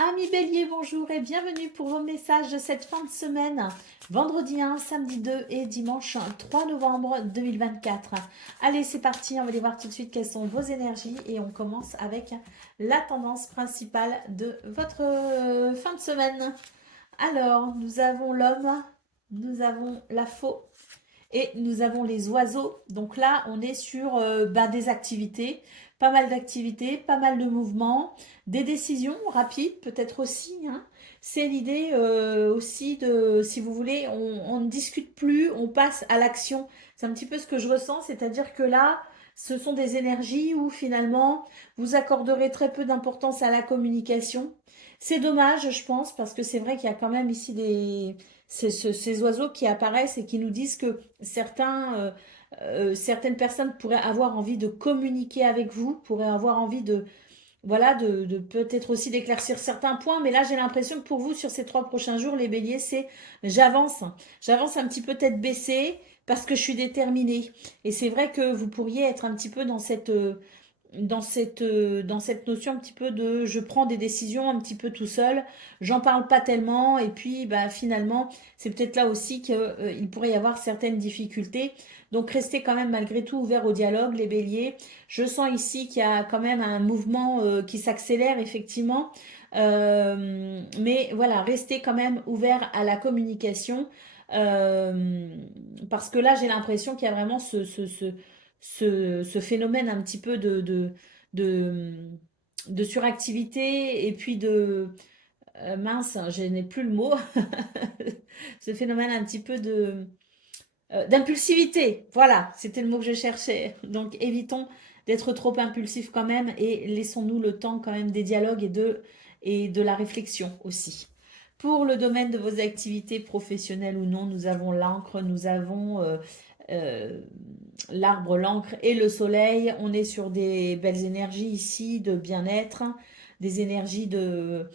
Amis Bélier, bonjour et bienvenue pour vos messages de cette fin de semaine, vendredi 1, samedi 2 et dimanche 3 novembre 2024. Allez, c'est parti, on va aller voir tout de suite quelles sont vos énergies et on commence avec la tendance principale de votre fin de semaine. Alors, nous avons l'homme, nous avons la faux et nous avons les oiseaux. Donc là, on est sur des activités, pas mal de mouvements, des décisions rapides peut-être aussi, hein. C'est l'idée aussi de, si vous voulez, on ne discute plus, on passe à l'action. C'est un petit peu ce que je ressens, c'est-à-dire que là, ce sont des énergies où finalement, vous accorderez très peu d'importance à la communication. C'est dommage, je pense, parce que c'est vrai qu'il y a quand même ici ces oiseaux qui apparaissent et qui nous disent que certaines personnes pourraient avoir envie de communiquer avec vous, pourraient avoir envie de, voilà, de peut-être aussi d'éclaircir certains points. Mais là, j'ai l'impression que pour vous, sur ces 3 prochains jours, les béliers, c'est j'avance. J'avance un petit peu tête baissée parce que je suis déterminée. Et c'est vrai que vous pourriez être un petit peu dans cette notion un petit peu de je prends des décisions un petit peu tout seul, j'en parle pas tellement et puis bah, finalement c'est peut-être là aussi qu'il pourrait y avoir certaines difficultés. Donc restez quand même malgré tout ouvert au dialogue les béliers. Je sens ici qu'il y a quand même un mouvement qui s'accélère effectivement. Mais voilà, restez quand même ouvert à la communication. Euh, Parce que là j'ai l'impression qu'il y a vraiment ce phénomène un petit peu de, de suractivité et puis de... mince, je n'ai plus le mot. Ce phénomène un petit peu d'impulsivité. Voilà, c'était le mot que je cherchais. Donc évitons d'être trop impulsifs quand même et laissons-nous le temps quand même des dialogues et de la réflexion aussi. Pour le domaine de vos activités professionnelles ou non, nous avons l'encre, nous avons euh, l'arbre, l'encre et le soleil. On est sur des belles énergies ici, de bien-être, des énergies de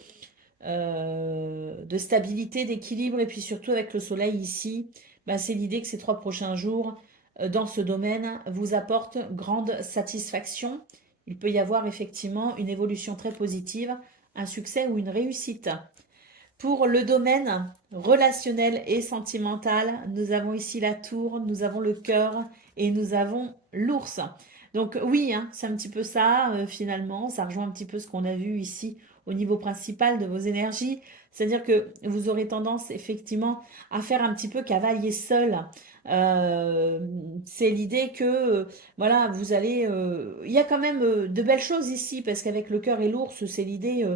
stabilité, d'équilibre, et puis surtout avec le soleil ici, ben, c'est l'idée que ces 3 prochains jours dans ce domaine vous apportent grande satisfaction. Il peut y avoir effectivement une évolution très positive, un succès ou une réussite. Pour le domaine relationnel et sentimental, nous avons ici la tour, nous avons le cœur et nous avons l'ours. Donc oui, hein, c'est un petit peu ça finalement, ça rejoint un petit peu ce qu'on a vu ici au niveau principal de vos énergies. C'est-à-dire que vous aurez tendance effectivement à faire un petit peu cavalier seul. Euh, c'est l'idée que voilà, vous allez... il y a quand même de belles choses ici parce qu'avec le cœur et l'ours, c'est l'idée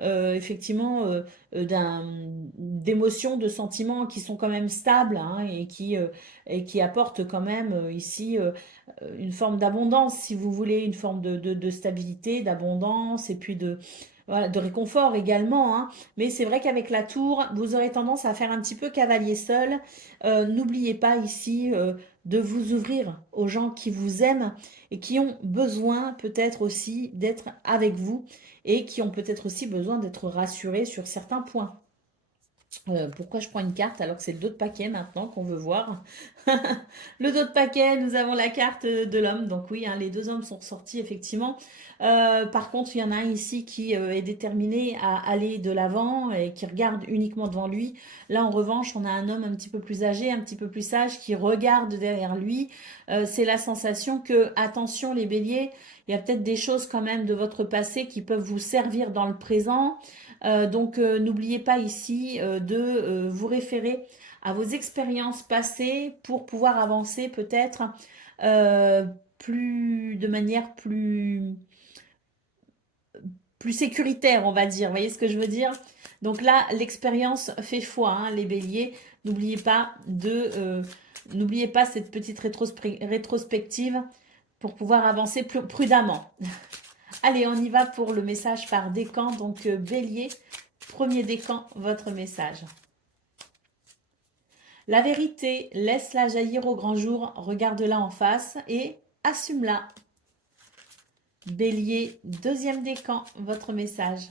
effectivement d'émotions, de sentiments qui sont quand même stables hein, et qui apportent quand même ici une forme d'abondance, si vous voulez, une forme de stabilité, d'abondance et puis voilà, de réconfort également. Hein. Mais c'est vrai qu'avec la tour, vous aurez tendance à faire un petit peu cavalier seul. N'oubliez pas ici de vous ouvrir aux gens qui vous aiment et qui ont besoin peut-être aussi d'être avec vous et qui ont peut-être aussi besoin d'être rassurés sur certains points. Pourquoi je prends une carte alors que c'est le dos de paquet maintenant qu'on veut voir. Le dos de paquet, nous avons la carte de l'homme. Donc oui, hein, les deux hommes sont ressortis effectivement. Par contre, il y en a un ici qui est déterminé à aller de l'avant et qui regarde uniquement devant lui. Là, en revanche, on a un homme un petit peu plus âgé, un petit peu plus sage qui regarde derrière lui. C'est la sensation que, attention les béliers, il y a peut-être des choses quand même de votre passé qui peuvent vous servir dans le présent. Donc n'oubliez pas ici de vous référer à vos expériences passées pour pouvoir avancer peut-être euh, de manière plus sécuritaire, on va dire. Vous voyez ce que je veux dire? Donc là, l'expérience fait foi, hein, les béliers. N'oubliez pas n'oubliez pas cette petite rétrospective pour pouvoir avancer prudemment. Allez, on y va pour le message par décan. Donc, bélier, premier décan, votre message. La vérité, laisse-la jaillir au grand jour, regarde-la en face et assume-la. Bélier, deuxième décan, votre message.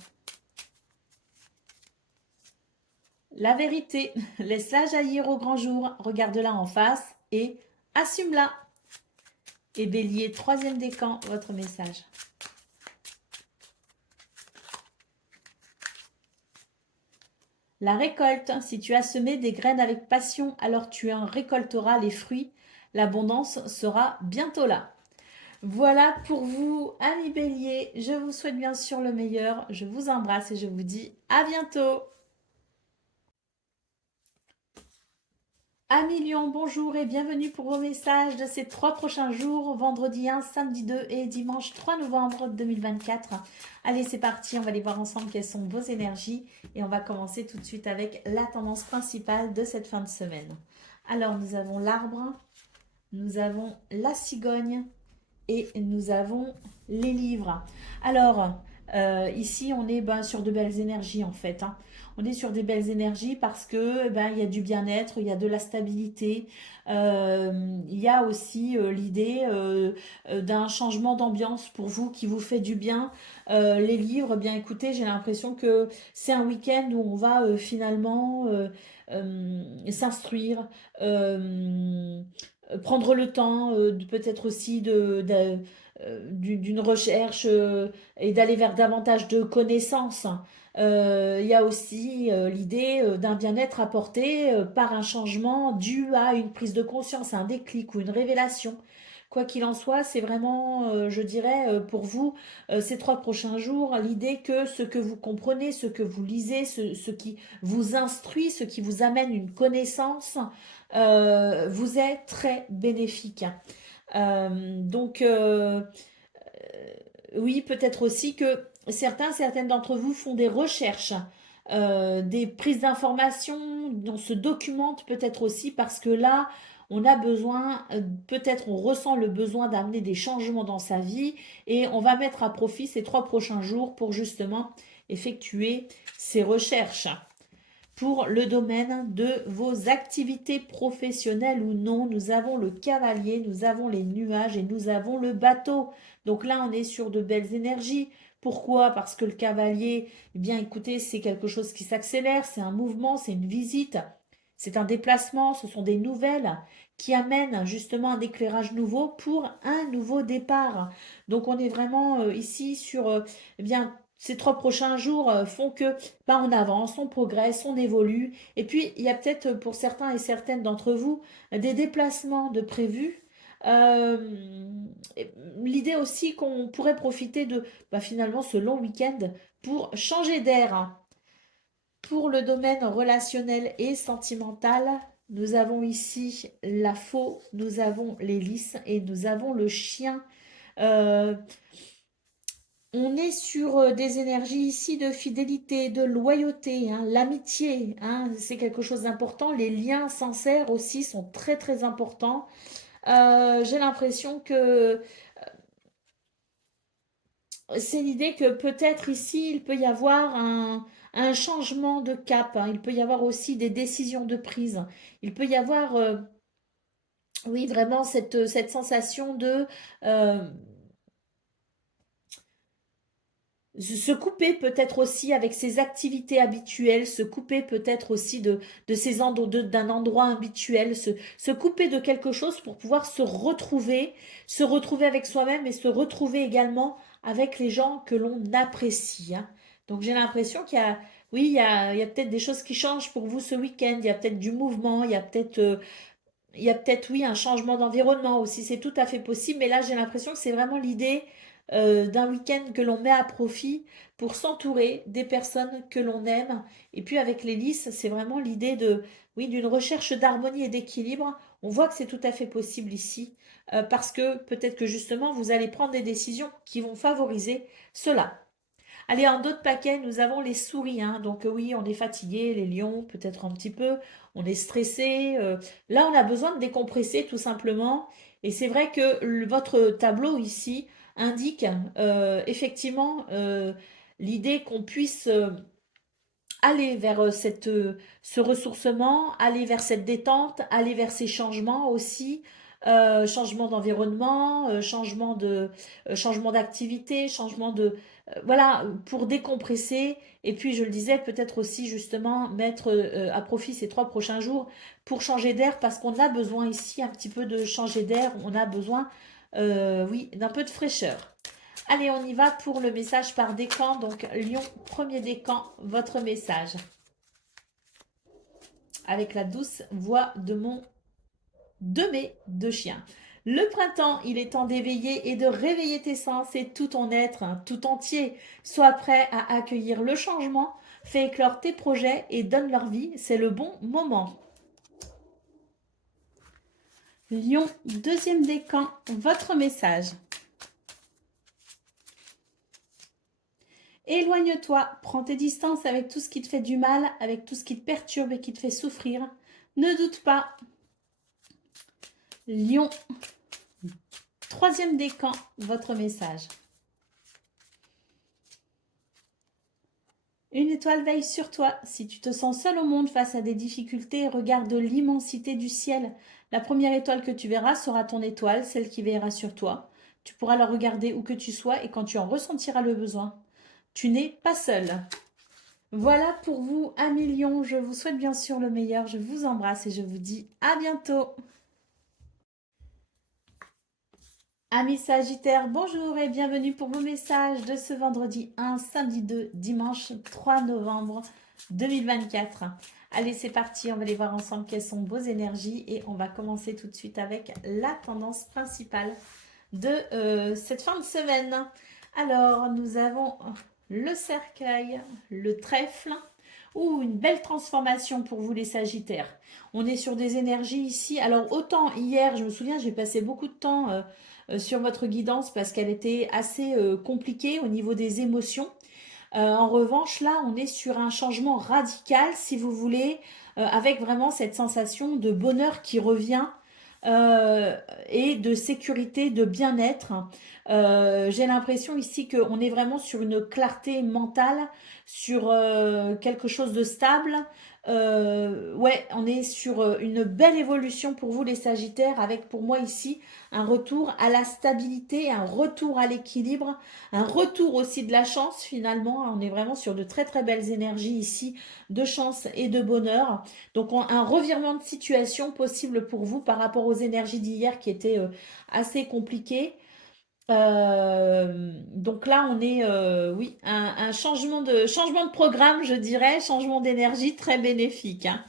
La vérité, laisse-la jaillir au grand jour, regarde-la en face et assume-la. Et Bélier, troisième décan, votre message. la récolte. Si tu as semé des graines avec passion, alors tu en récolteras les fruits. L'abondance sera bientôt là. Voilà pour vous, amis béliers. Je vous souhaite bien sûr le meilleur. Je vous embrasse et je vous dis à bientôt. Amis Lion, bonjour et bienvenue pour vos messages de ces 3 prochains jours, vendredi 1, samedi 2 et dimanche 3 novembre 2024. Allez, c'est parti, on va aller voir ensemble quelles sont vos énergies et on va commencer tout de suite avec la tendance principale de cette fin de semaine. Alors, nous avons l'arbre, nous avons la cigogne, et nous avons les livres. Alors, ici, on est sur de belles énergies en fait. Hein. On est sur des belles énergies parce que il y a du bien-être, il y a de la stabilité. Il y a aussi l'idée d'un changement d'ambiance pour vous qui vous fait du bien. Les livres, bien écoutez, j'ai l'impression que c'est un week-end où on va finalement s'instruire. Prendre le temps peut-être aussi d'une recherche et d'aller vers davantage de connaissances. Il y a aussi l'idée d'un bien-être apporté par un changement dû à une prise de conscience, un déclic ou une révélation. Quoi qu'il en soit, c'est vraiment, je dirais, pour vous, ces 3 prochains jours, l'idée que ce que vous comprenez, ce que vous lisez, ce qui vous instruit, ce qui vous amène une connaissance, vous est très bénéfique. Donc, oui, peut-être aussi que certaines d'entre vous font des recherches, des prises d'informations, on se documente peut-être aussi parce que là, on a besoin, peut-être on ressent le besoin d'amener des changements dans sa vie et on va mettre à profit ces 3 prochains jours pour justement effectuer ces recherches pour le domaine de vos activités professionnelles ou non. Nous avons le cavalier, nous avons les nuages et nous avons le bateau. Donc là, on est sur de belles énergies. Pourquoi? Parce que le cavalier, eh bien écoutez, c'est quelque chose qui s'accélère, c'est un mouvement, c'est une visite, c'est un déplacement, ce sont des nouvelles qui amènent justement un éclairage nouveau pour un nouveau départ. Donc on est vraiment ici sur eh bien ces 3 prochains jours font que on avance, on progresse, on évolue. Et puis, il y a peut-être pour certains et certaines d'entre vous des déplacements de prévus. Euh, L'idée aussi qu'on pourrait profiter de finalement ce long week-end pour changer d'air. Hein. Pour le domaine relationnel et sentimental, nous avons ici la faux, nous avons les lys et nous avons le chien. Euh, on est sur des énergies ici de fidélité, de loyauté, hein, l'amitié, hein, c'est quelque chose d'important. Les liens sincères aussi sont très très importants. J'ai l'impression que c'est l'idée que peut-être ici il peut y avoir un changement de cap, hein. Il peut y avoir aussi des décisions de prise. Il peut y avoir, oui, vraiment cette sensation de euh, se couper peut-être aussi avec ses activités habituelles, se couper peut-être aussi d'un endroit habituel, se couper de quelque chose pour pouvoir se retrouver avec soi-même et se retrouver également avec les gens que l'on apprécie. Hein. Donc j'ai l'impression qu'il y a, oui, il y a peut-être des choses qui changent pour vous ce week-end, il y a peut-être du mouvement, il y a peut-être, oui, un changement d'environnement aussi, c'est tout à fait possible, mais là j'ai l'impression que c'est vraiment l'idée d'un week-end que l'on met à profit pour s'entourer des personnes que l'on aime. Et puis avec les lys, c'est vraiment l'idée oui, d'une recherche d'harmonie et d'équilibre. On voit que c'est tout à fait possible ici, parce que peut-être que justement vous allez prendre des décisions qui vont favoriser cela. Allez, en d'autres paquets, nous avons les souris. Hein. Donc oui, on est fatigué, les lions, peut-être un petit peu. On est stressé. Là, on a besoin de décompresser tout simplement. Et c'est vrai que votre tableau ici indique effectivement l'idée qu'on puisse aller vers ce ressourcement, aller vers cette détente, aller vers ces changements aussi, changement d'environnement, changement d'activité, changement de voilà pour décompresser et puis je le disais peut-être aussi justement mettre à profit ces 3 prochains jours pour changer d'air parce qu'on a besoin ici un petit peu de changer d'air, on a besoin oui d'un peu de fraîcheur. Allez, on y va pour le message par décan. Donc, Lion, premier décan, votre message. avec la douce voix de mes deux chiens. Le printemps, il est temps d'éveiller et de réveiller tes sens et tout ton être, hein, tout entier. Sois prêt à accueillir le changement, fais éclore tes projets et donne leur vie, c'est le bon moment. Lion, deuxième décan, votre message. Éloigne-toi, prends tes distances avec tout ce qui te fait du mal, avec tout ce qui te perturbe et qui te fait souffrir. Ne doute pas. Lion, troisième décan, votre message. Une étoile veille sur toi. Si tu te sens seul au monde face à des difficultés, regarde l'immensité du ciel. La première étoile que tu verras sera ton étoile, celle qui veillera sur toi. Tu pourras la regarder où que tu sois et quand tu en ressentiras le besoin. Tu n'es pas seul. Voilà pour vous, amis lions. Je vous souhaite bien sûr le meilleur. Je vous embrasse et je vous dis à bientôt. Amis Sagittaires, bonjour et bienvenue pour vos messages de ce vendredi 1, samedi 2, dimanche 3 novembre 2024. Allez, c'est parti, on va aller voir ensemble quelles sont vos énergies et on va commencer tout de suite avec la tendance principale de cette fin de semaine. Alors, nous avons le cercueil, le trèfle ou une belle transformation pour vous les Sagittaires. On est sur des énergies ici. Alors, autant hier, je me souviens, j'ai passé beaucoup de temps sur votre guidance parce qu'elle était assez compliquée au niveau des émotions. En revanche, là, on est sur un changement radical, si vous voulez, avec vraiment cette sensation de bonheur qui revient euh, et de sécurité, de bien-être. J'ai l'impression ici qu'on est vraiment sur une clarté mentale, sur quelque chose de stable. Ouais, on est sur une belle évolution pour vous les Sagittaires, avec pour moi ici un retour à la stabilité, un retour à l'équilibre, un retour aussi de la chance finalement. On est vraiment sur de très très belles énergies ici, de chance et de bonheur. Donc un revirement de situation possible pour vous par rapport aux énergies d'hier qui étaient assez compliquées. Donc là, on est, oui, un changement de programme, je dirais, changement d'énergie très bénéfique, hein.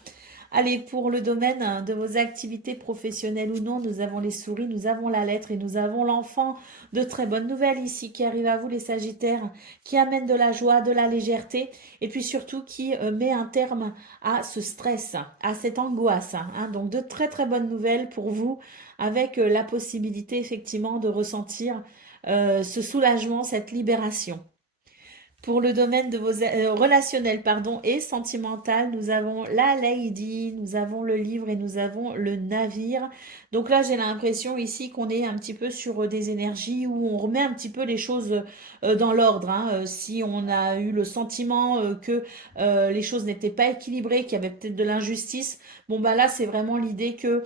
Allez, pour le domaine de vos activités professionnelles ou non, nous avons les souris, nous avons la lettre et nous avons l'enfant. De très bonnes nouvelles ici qui arrivent à vous les Sagittaires, qui amènent de la joie, de la légèreté et puis surtout qui met un terme à ce stress, à cette angoisse, hein. Donc de très très bonnes nouvelles pour vous avec la possibilité effectivement de ressentir ce soulagement, cette libération. Pour le domaine de vos relationnels pardon, et sentimental, nous avons la Lady, nous avons le livre et nous avons le navire. Donc là, j'ai l'impression ici qu'on est un petit peu sur des énergies où on remet un petit peu les choses dans l'ordre, hein. Si on a eu le sentiment que les choses n'étaient pas équilibrées, qu'il y avait peut-être de l'injustice, bon bah là, c'est vraiment l'idée que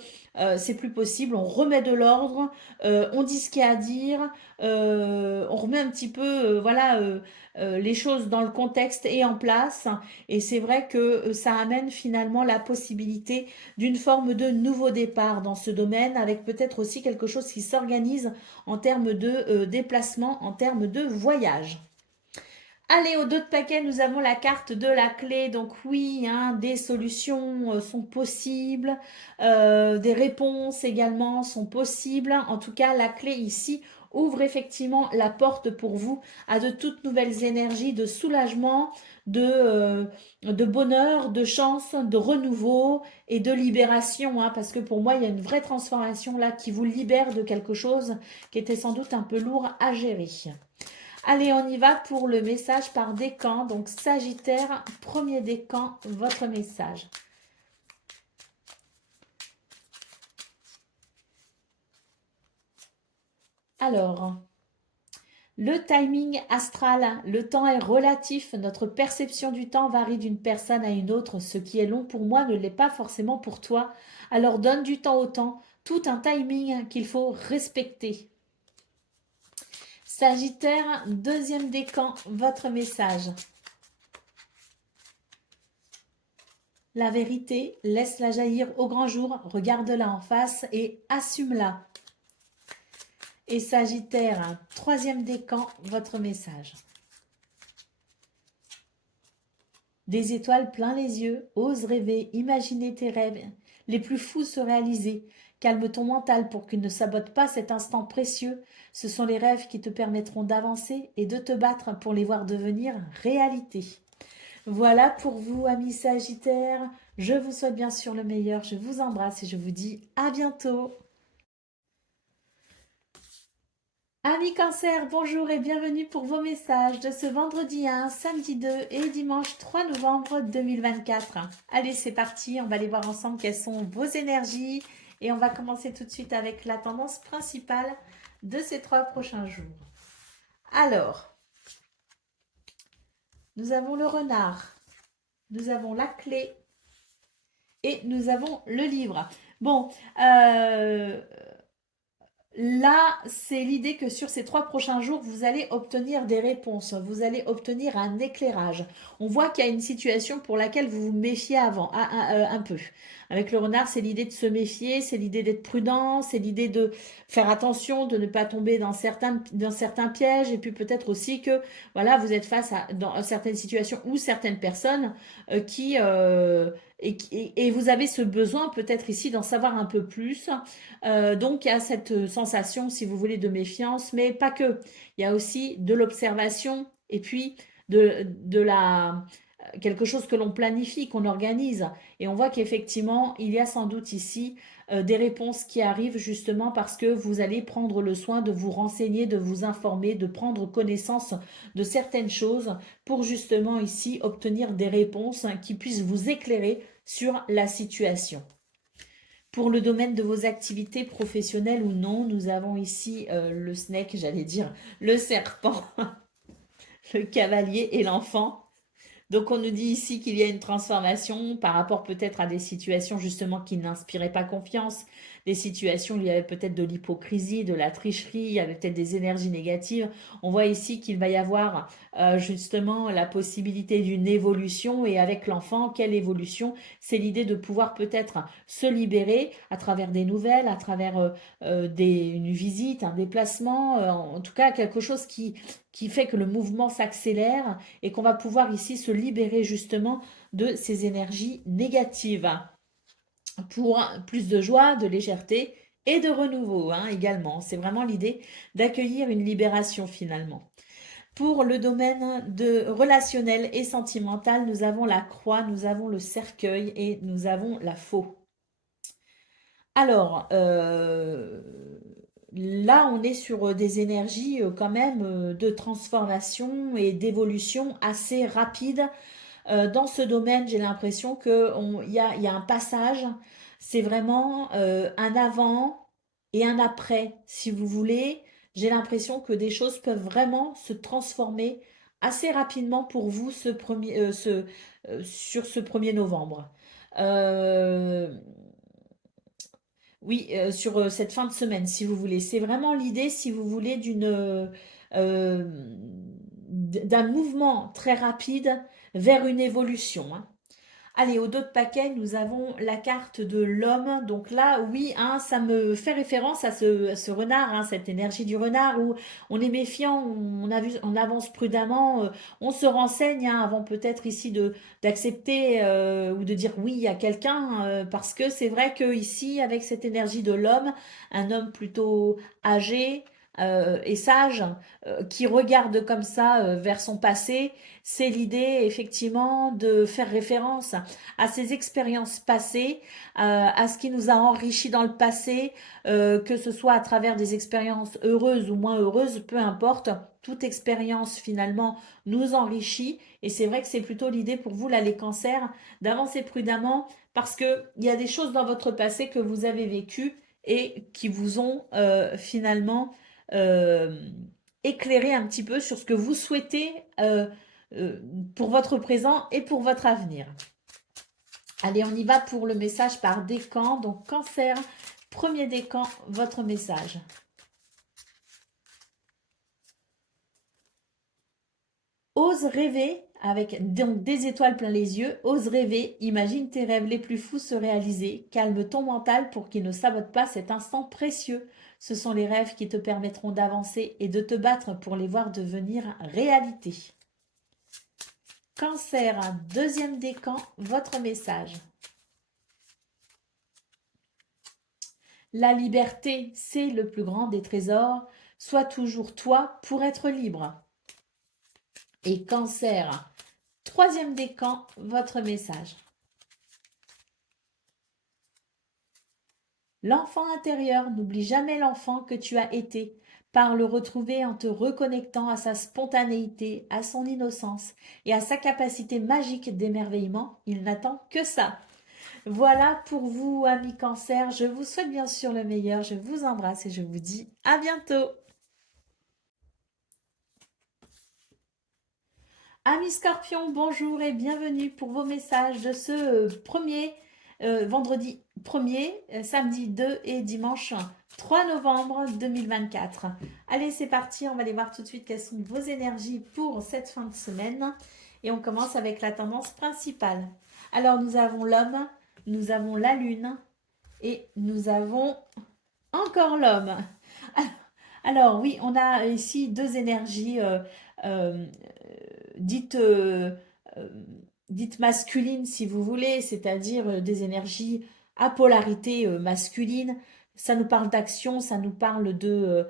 c'est plus possible. On remet de l'ordre, on dit ce qu'il y a à dire, on remet un petit peu, voilà les choses dans le contexte et en place. Et c'est vrai que ça amène finalement la possibilité d'une forme de nouveau départ dans ce domaine, avec peut-être aussi quelque chose qui s'organise en termes de déplacement, en termes de voyage. Allez, au dos de paquet, nous avons la carte de la clé. Donc oui, hein, des solutions sont possibles, des réponses également sont possibles. En tout cas, la clé ici ouvre effectivement la porte pour vous à de toutes nouvelles énergies de soulagement, de bonheur, de chance, de renouveau et de libération, hein, parce que pour moi, il y a une vraie transformation là qui vous libère de quelque chose qui était sans doute un peu lourd à gérer. Allez, on y va pour le message par décan. Donc, Sagittaire, premier décan, votre message. Alors, le timing astral, le temps est relatif. Notre perception du temps varie d'une personne à une autre. Ce qui est long pour moi ne l'est pas forcément pour toi. Alors, donne du temps au temps. Tout un timing qu'il faut respecter. Sagittaire, deuxième décan, votre message. La vérité, laisse-la jaillir au grand jour, regarde-la en face et assume-la. Et Sagittaire, troisième décan, votre message. des étoiles plein les yeux, ose rêver, imaginer tes rêves, les plus fous se réaliser. Calme ton mental pour qu'il ne sabote pas cet instant précieux. Ce sont les rêves qui te permettront d'avancer et de te battre pour les voir devenir réalité. Voilà pour vous, amis Sagittaires. Je vous souhaite bien sûr le meilleur. Je vous embrasse et je vous dis à bientôt. Amis Cancer, bonjour et bienvenue pour vos messages de ce vendredi 1, samedi 2 et dimanche 3 novembre 2024. Allez, c'est parti, on va aller voir ensemble quelles sont vos énergies et on va commencer tout de suite avec la tendance principale de ces 3 prochains jours. Alors, nous avons le renard, nous avons la clé et nous avons le livre. Bon, là, c'est l'idée que sur ces 3 prochains jours, vous allez obtenir des réponses, vous allez obtenir un éclairage. On voit qu'il y a une situation pour laquelle vous vous méfiez avant, un peu. Avec le renard, c'est l'idée de se méfier, c'est l'idée d'être prudent, c'est l'idée de faire attention, de ne pas tomber dans certains pièges, et puis peut-être aussi que voilà, vous êtes face à dans certaines situations ou certaines personnes et vous avez ce besoin peut-être ici d'en savoir un peu plus. Donc, il y a cette sensation, si vous voulez, de méfiance, mais pas que. Il y a aussi de l'observation et puis quelque chose que l'on planifie, qu'on organise. Et on voit qu'effectivement, il y a sans doute ici des réponses qui arrivent justement parce que vous allez prendre le soin de vous renseigner, de vous informer, de prendre connaissance de certaines choses pour justement ici obtenir des réponses qui puissent vous éclairer sur la situation. Pour le domaine de vos activités professionnelles ou non, nous avons ici le snake, j'allais dire le serpent, le cavalier et l'enfant. Donc on nous dit ici qu'il y a une transformation par rapport peut-être à des situations justement qui n'inspiraient pas confiance, des situations où il y avait peut-être de l'hypocrisie, de la tricherie, il y avait peut-être des énergies négatives. On voit ici qu'il va y avoir justement la possibilité d'une évolution et avec l'enfant, quelle évolution? C'est l'idée de pouvoir peut-être se libérer à travers des nouvelles, à travers une visite, un déplacement, en tout cas quelque chose qui fait que le mouvement s'accélère et qu'on va pouvoir ici se libérer justement de ces énergies négatives pour plus de joie, de légèreté et de renouveau également. C'est vraiment l'idée d'accueillir une libération finalement. Pour le domaine relationnel et sentimental, nous avons la croix, nous avons le cercueil et nous avons la faux. Alors, là, on est sur des énergies quand même de transformation et d'évolution assez rapides. Dans ce domaine, j'ai l'impression qu'il y a un passage, c'est vraiment un avant et un après, si vous voulez. J'ai l'impression que des choses peuvent vraiment se transformer assez rapidement pour vous sur ce 1er novembre. Oui, sur cette fin de semaine, si vous voulez. C'est vraiment l'idée, si vous voulez, d'un mouvement très rapide vers une évolution. Allez, au dos de paquet, nous avons la carte de l'homme. Donc là, oui, ça me fait référence à ce renard, cette énergie du renard où on est méfiant, on avance prudemment, on se renseigne avant peut-être ici d'accepter ou de dire oui à quelqu'un, parce que c'est vrai que ici, avec cette énergie de l'homme, un homme plutôt âgé, et sage, qui regarde comme ça vers son passé, c'est l'idée effectivement de faire référence à ses expériences passées, à ce qui nous a enrichis dans le passé, que ce soit à travers des expériences heureuses ou moins heureuses, peu importe, toute expérience finalement nous enrichit et c'est vrai que c'est plutôt l'idée pour vous là les cancers d'avancer prudemment parce que il y a des choses dans votre passé que vous avez vécues et qui vous ont finalement euh, éclairer un petit peu sur ce que vous souhaitez euh, pour votre présent et pour votre avenir. Allez, on y va pour le message par décan. Donc, cancer, premier décan, votre message. Ose rêver, avec donc des étoiles plein les yeux, ose rêver, imagine tes rêves les plus fous se réaliser, calme ton mental pour qu'il ne sabote pas cet instant précieux. Ce sont les rêves qui te permettront d'avancer et de te battre pour les voir devenir réalité. Cancer, deuxième décan, votre message. La liberté, c'est le plus grand des trésors. Sois toujours toi pour être libre. Et Cancer, troisième décan, votre message. L'enfant intérieur, n'oublie jamais l'enfant que tu as été. Par le retrouver en te reconnectant à sa spontanéité, à son innocence et à sa capacité magique d'émerveillement, il n'attend que ça. Voilà pour vous, amis Cancer. Je vous souhaite bien sûr le meilleur. Je vous embrasse et je vous dis à bientôt. Amis Scorpions, bonjour et bienvenue pour vos messages de ce premier vendredi 1er, samedi 2 et dimanche 3 novembre 2024. Allez, c'est parti, on va aller voir tout de suite quelles sont vos énergies pour cette fin de semaine. Et on commence avec la tendance principale. Alors, nous avons l'homme, nous avons la lune et nous avons encore l'homme. Alors, oui, on a ici deux énergies euh, dites, euh, dites masculines, si vous voulez, c'est-à-dire des énergies à polarité masculine. Ça nous parle d'action, ça nous parle de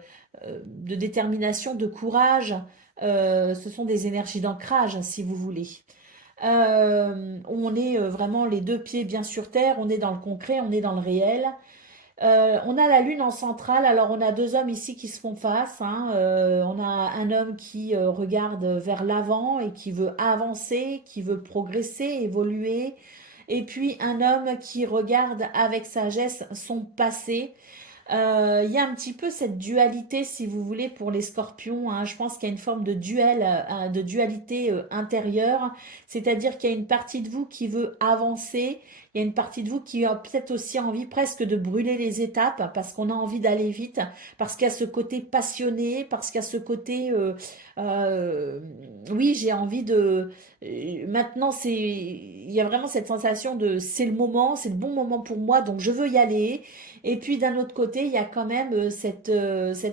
détermination, de courage. Ce sont des énergies d'ancrage, si vous voulez. On est vraiment les deux pieds bien sur terre, on est dans le concret, on est dans le réel. On a la lune en centrale, alors on a deux hommes ici qui se font face, hein. On a un homme qui regarde vers l'avant et qui veut avancer, qui veut progresser, évoluer, et puis un homme qui regarde avec sagesse son passé. Il y a un petit peu cette dualité, si vous voulez, pour les scorpions, hein. Je pense qu'il y a une forme de de dualité intérieure, c'est-à-dire qu'il y a une partie de vous qui veut avancer, il y a une partie de vous qui a peut-être aussi envie presque de brûler les étapes, parce qu'on a envie d'aller vite, parce qu'il y a ce côté passionné, parce qu'il y a ce côté, euh, oui, j'ai envie de... Maintenant, il y a vraiment cette sensation de c'est le moment, c'est le bon moment pour moi, donc je veux y aller. Et puis d'un autre côté, il y a quand même cette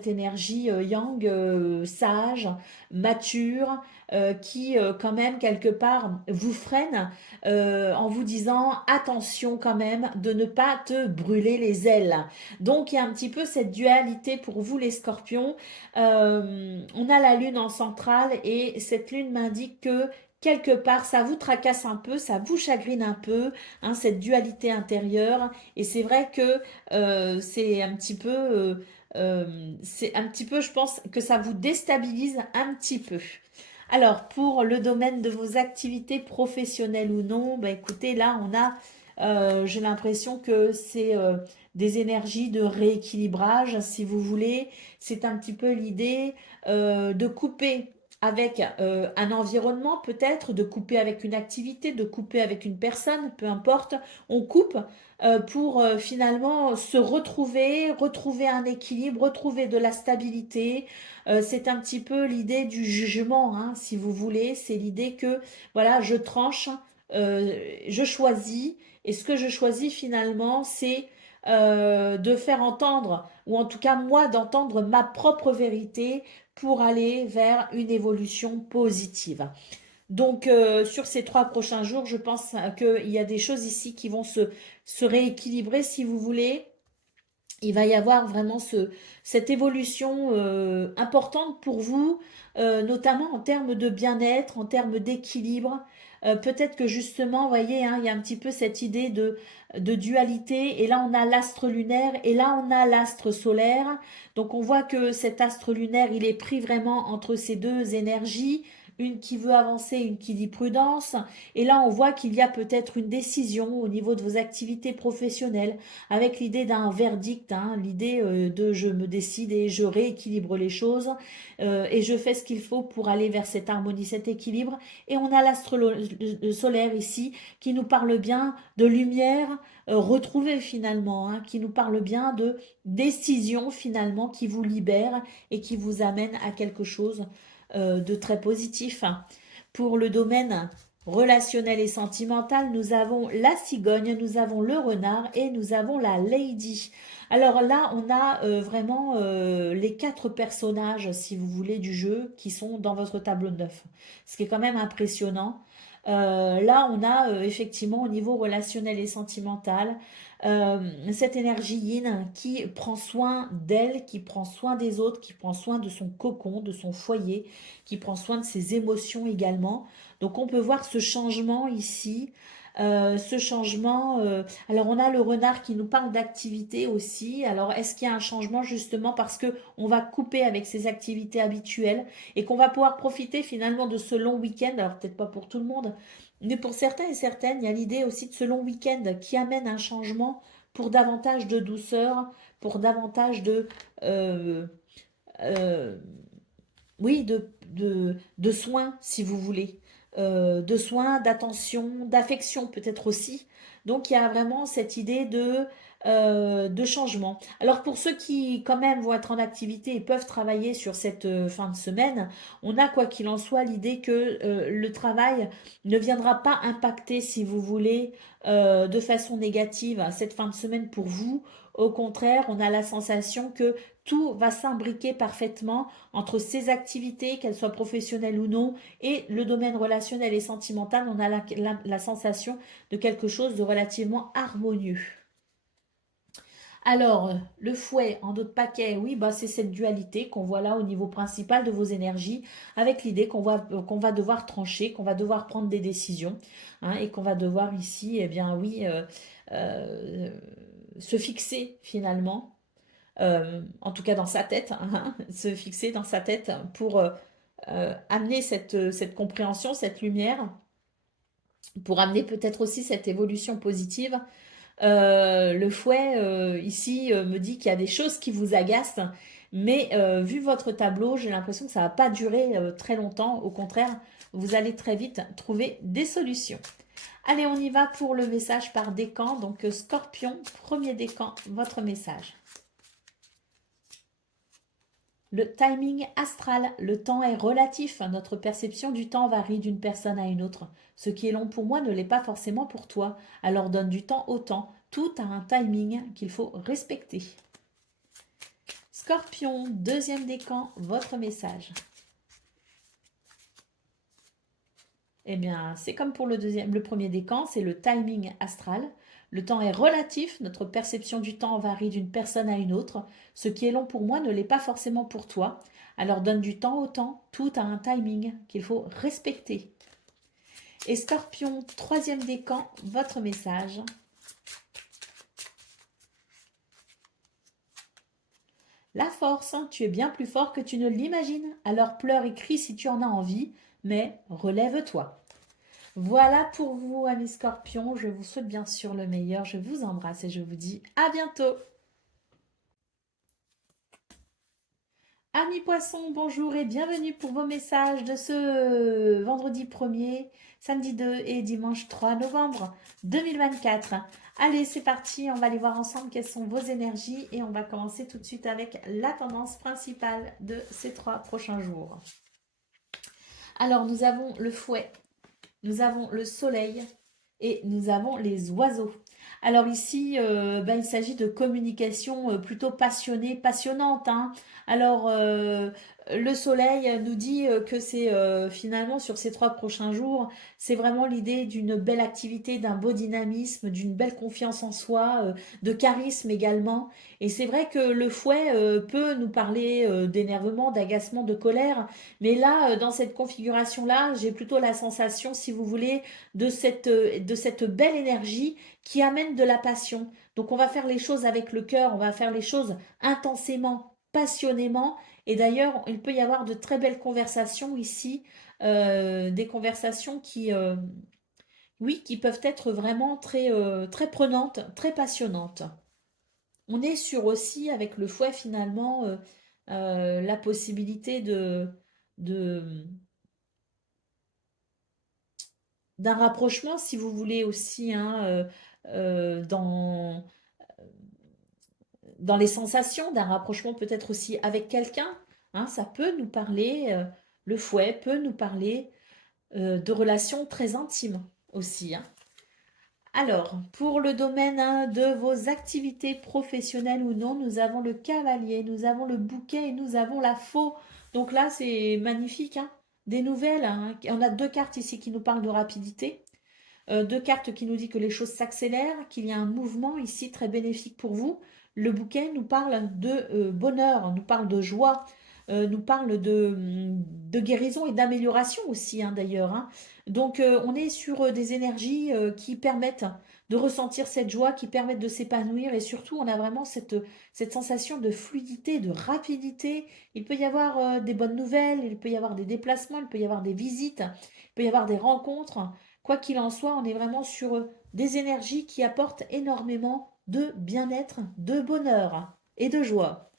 énergie yang, sage, mature, qui quand même quelque part vous freine en vous disant attention quand même de ne pas te brûler les ailes. Donc il y a un petit peu cette dualité pour vous les scorpions. On a la lune en centrale et cette lune m'indique que quelque part ça vous tracasse un peu, ça vous chagrine un peu, hein, cette dualité intérieure. Et c'est vrai que c'est un petit peu, je pense que ça vous déstabilise un petit peu. Alors, pour le domaine de vos activités professionnelles ou non, bah écoutez, là, j'ai l'impression que c'est des énergies de rééquilibrage, si vous voulez. C'est un petit peu l'idée de couper avec un environnement peut-être, de couper avec une activité, de couper avec une personne, peu importe. On coupe pour finalement se retrouver, retrouver un équilibre, retrouver de la stabilité. C'est un petit peu l'idée du jugement, hein, si vous voulez. C'est l'idée que, voilà, je tranche, je choisis, et ce que je choisis finalement, c'est de faire entendre, ou en tout cas moi, d'entendre ma propre vérité pour aller vers une évolution positive. Donc, sur ces 3 prochains jours, je pense qu'il y a des choses ici qui vont se rééquilibrer, si vous voulez. Il va y avoir vraiment cette évolution importante pour vous, notamment en termes de bien-être, en termes d'équilibre. Peut-être que justement, vous voyez, hein, il y a un petit peu cette idée de dualité. Et là, on a l'astre lunaire et là, on a l'astre solaire. Donc, on voit que cet astre lunaire, il est pris vraiment entre ces deux énergies. Une qui veut avancer, une qui dit prudence. Et là, on voit qu'il y a peut-être une décision au niveau de vos activités professionnelles avec l'idée d'un verdict, hein, l'idée de je me décide et je rééquilibre les choses et je fais ce qu'il faut pour aller vers cette harmonie, cet équilibre. Et on a l'astre solaire ici qui nous parle bien de lumière retrouvée finalement, hein, qui nous parle bien de décision finalement qui vous libère et qui vous amène à quelque chose de très positif. Pour le domaine relationnel et sentimental, nous avons la cigogne, nous avons le renard et nous avons la lady. Alors là, on a vraiment les 4 personnages, si vous voulez, du jeu qui sont dans votre tableau de neuf. Ce qui est quand même impressionnant. Là, on a effectivement au niveau relationnel et sentimental cette énergie yin qui prend soin d'elle, qui prend soin des autres, qui prend soin de son cocon, de son foyer, qui prend soin de ses émotions également. Donc on peut voir ce changement ici. Ce changement, alors on a le renard qui nous parle d'activité aussi. Alors est-ce qu'il y a un changement justement parce que on va couper avec ses activités habituelles et qu'on va pouvoir profiter finalement de ce long week-end, alors peut-être pas pour tout le monde, mais pour certains et certaines, il y a l'idée aussi de ce long week-end qui amène un changement pour davantage de douceur, pour davantage de, euh, euh, oui, de soins, si vous voulez. De soins, d'attention, d'affection peut-être aussi. Donc il y a vraiment cette idée de changement. Alors pour ceux qui quand même vont être en activité et peuvent travailler sur cette fin de semaine, on a quoi qu'il en soit l'idée que le travail ne viendra pas impacter, si vous voulez, de façon négative cette fin de semaine pour vous. Au contraire, on a la sensation que tout va s'imbriquer parfaitement entre ces activités, qu'elles soient professionnelles ou non, et le domaine relationnel et sentimental, on a la sensation de quelque chose de relativement harmonieux. Alors, le fouet en d'autres paquets, oui, bah, c'est cette dualité qu'on voit là au niveau principal de vos énergies, avec l'idée qu'on va devoir trancher, qu'on va devoir prendre des décisions, hein, et qu'on va devoir ici, eh bien oui, euh, se fixer finalement, en tout cas dans sa tête, hein, se fixer dans sa tête pour amener cette compréhension, cette lumière, pour amener peut-être aussi cette évolution positive. Le fouet, ici, me dit qu'il y a des choses qui vous agacent, mais vu votre tableau, j'ai l'impression que ça ne va pas durer très longtemps. Au contraire, vous allez très vite trouver des solutions. Allez, on y va pour le message par décan. Donc, Scorpion, premier décan, votre message. Le timing astral, le temps est relatif, notre perception du temps varie d'une personne à une autre. Ce qui est long pour moi ne l'est pas forcément pour toi, alors donne du temps au temps. Tout a un timing qu'il faut respecter. Scorpion, deuxième décan, votre message. Eh bien, c'est comme pour le premier décan, c'est le timing astral. Le temps est relatif, notre perception du temps varie d'une personne à une autre. Ce qui est long pour moi ne l'est pas forcément pour toi. Alors donne du temps au temps, tout a un timing qu'il faut respecter. Et Scorpion, troisième décan, votre message. La force, tu es bien plus fort que tu ne l'imagines. Alors pleure et crie si tu en as envie, mais relève-toi. Voilà pour vous, amis scorpions. Je vous souhaite bien sûr le meilleur. Je vous embrasse et je vous dis à bientôt. Amis poissons, bonjour et bienvenue pour vos messages de ce vendredi 1er, samedi 2 et dimanche 3 novembre 2024. Allez, c'est parti, on va aller voir ensemble quelles sont vos énergies et on va commencer tout de suite avec la tendance principale de ces 3 prochains jours. Alors, nous avons le fouet, nous avons le soleil et nous avons les oiseaux. Alors ici, il s'agit de communication plutôt passionnée, passionnante, hein. Alors, le soleil nous dit que c'est finalement sur ces 3 prochains jours, c'est vraiment l'idée d'une belle activité, d'un beau dynamisme, d'une belle confiance en soi, de charisme également. Et c'est vrai que le fouet peut nous parler d'énervement, d'agacement, de colère. Mais là, dans cette configuration-là, j'ai plutôt la sensation, si vous voulez, de cette belle énergie qui amène de la passion. Donc on va faire les choses avec le cœur, on va faire les choses intensément, passionnément. Et d'ailleurs, il peut y avoir de très belles conversations ici, des conversations qui, oui, qui peuvent être vraiment très, très prenantes, très passionnantes. On est sur aussi, avec le fouet finalement, la possibilité de, d'un rapprochement, si vous voulez aussi, hein, dans les sensations, d'un rapprochement peut-être aussi avec quelqu'un. Hein, ça peut nous parler, le fouet peut nous parler de relations très intimes aussi. Hein. Alors, pour le domaine hein, de vos activités professionnelles ou non, nous avons le cavalier, nous avons le bouquet et nous avons la faux. Donc là, c'est magnifique. Hein. des nouvelles, hein. On a deux cartes ici qui nous parlent de rapidité. Deux cartes qui nous disent que les choses s'accélèrent, qu'il y a un mouvement ici très bénéfique pour vous. Le bouquet nous parle de bonheur, nous parle de joie, nous parle de guérison et d'amélioration aussi, hein, d'ailleurs, hein. Donc on est sur des énergies qui permettent de ressentir cette joie, qui permettent de s'épanouir et surtout on a vraiment cette sensation de fluidité, de rapidité. Il peut y avoir des bonnes nouvelles, il peut y avoir des déplacements, il peut y avoir des visites, il peut y avoir des rencontres. Quoi qu'il en soit, on est vraiment sur des énergies qui apportent énormément de bien-être, de bonheur et de joie.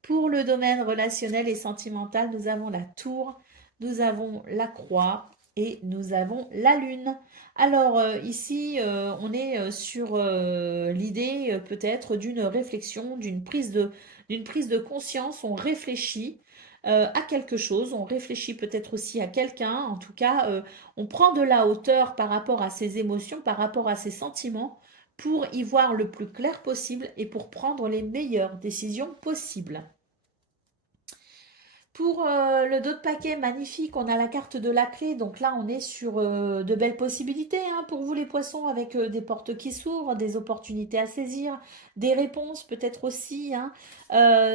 Pour le domaine relationnel et sentimental, nous avons la tour, nous avons la croix et nous avons la lune. Alors ici, on est sur l'idée peut-être d'une réflexion, d'une prise de conscience. On réfléchit à quelque chose, on réfléchit peut-être aussi à quelqu'un. En tout cas, on prend de la hauteur par rapport à ses émotions, par rapport à ses sentiments, pour y voir le plus clair possible et pour prendre les meilleures décisions possibles. Pour le dos de paquet, magnifique, on a la carte de la clé. Donc là, on est sur de belles possibilités, hein, pour vous les poissons, avec des portes qui s'ouvrent, des opportunités à saisir, des réponses peut-être aussi, hein.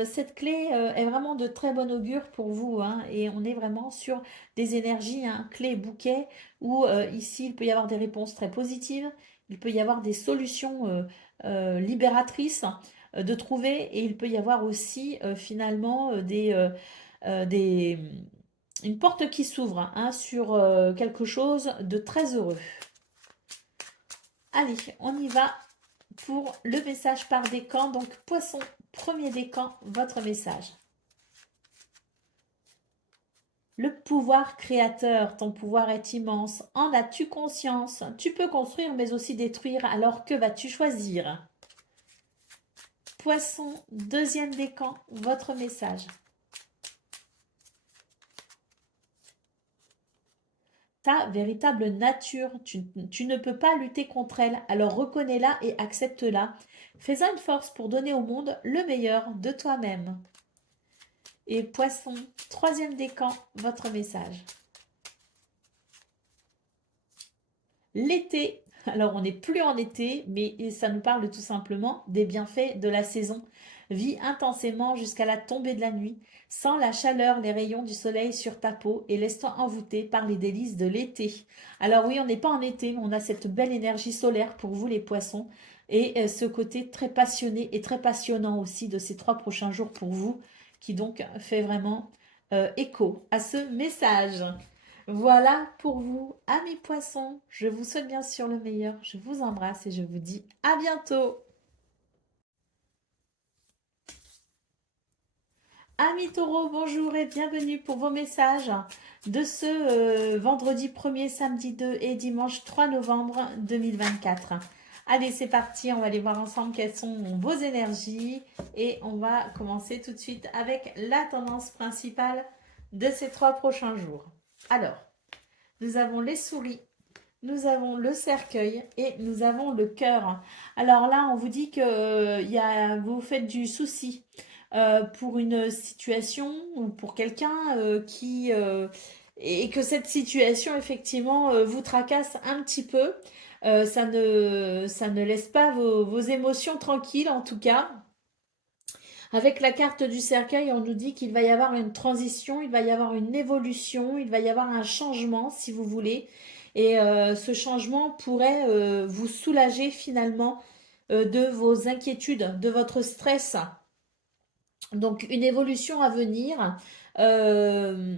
Cette clé est vraiment de très bon augure pour vous, hein, et on est vraiment sur des énergies, hein, clé bouquet, où ici, il peut y avoir des réponses très positives, il peut y avoir des solutions libératrices de trouver, et il peut y avoir aussi finalement des, une porte qui s'ouvre, hein, sur quelque chose de très heureux. Allez, on y va pour le message par décan. Donc, poisson, premier décan, votre message. Le pouvoir créateur, ton pouvoir est immense. En as-tu conscience? Tu peux construire mais aussi détruire, alors que vas-tu choisir? Poisson, deuxième décan, votre message. Ta véritable nature. Tu ne peux pas lutter contre elle, alors reconnais-la et accepte-la. Fais-en une force pour donner au monde le meilleur de toi-même. Et poisson, troisième décan, votre message. L'été. Alors on n'est plus en été, mais ça nous parle tout simplement des bienfaits de la saison. Vis intensément jusqu'à la tombée de la nuit. Sens la chaleur, les rayons du soleil sur ta peau et laisse-toi envoûter par les délices de l'été. Alors oui, on n'est pas en été, mais on a cette belle énergie solaire pour vous les poissons et ce côté très passionné et très passionnant aussi de ces 3 prochains jours pour vous qui donc fait vraiment écho à ce message. Voilà pour vous, amis poissons. Je vous souhaite bien sûr le meilleur. Je vous embrasse et je vous dis à bientôt. Amis taureaux, bonjour et bienvenue pour vos messages de ce vendredi 1er, samedi 2 et dimanche 3 novembre 2024. Allez, c'est parti, on va aller voir ensemble quelles sont vos énergies et on va commencer tout de suite avec la tendance principale de ces 3 prochains jours. Alors, nous avons les souris, nous avons le cercueil et nous avons le cœur. Alors là, on vous dit que vous faites du souci pour une situation ou pour quelqu'un et que cette situation effectivement vous tracasse un petit peu. Ça ne laisse pas vos émotions tranquilles en tout cas. Avec la carte du cercueil, on nous dit qu'il va y avoir une transition, il va y avoir une évolution, il va y avoir un changement, si vous voulez. Et ce changement pourrait vous soulager finalement de vos inquiétudes, de votre stress. Donc une évolution à venir. Euh,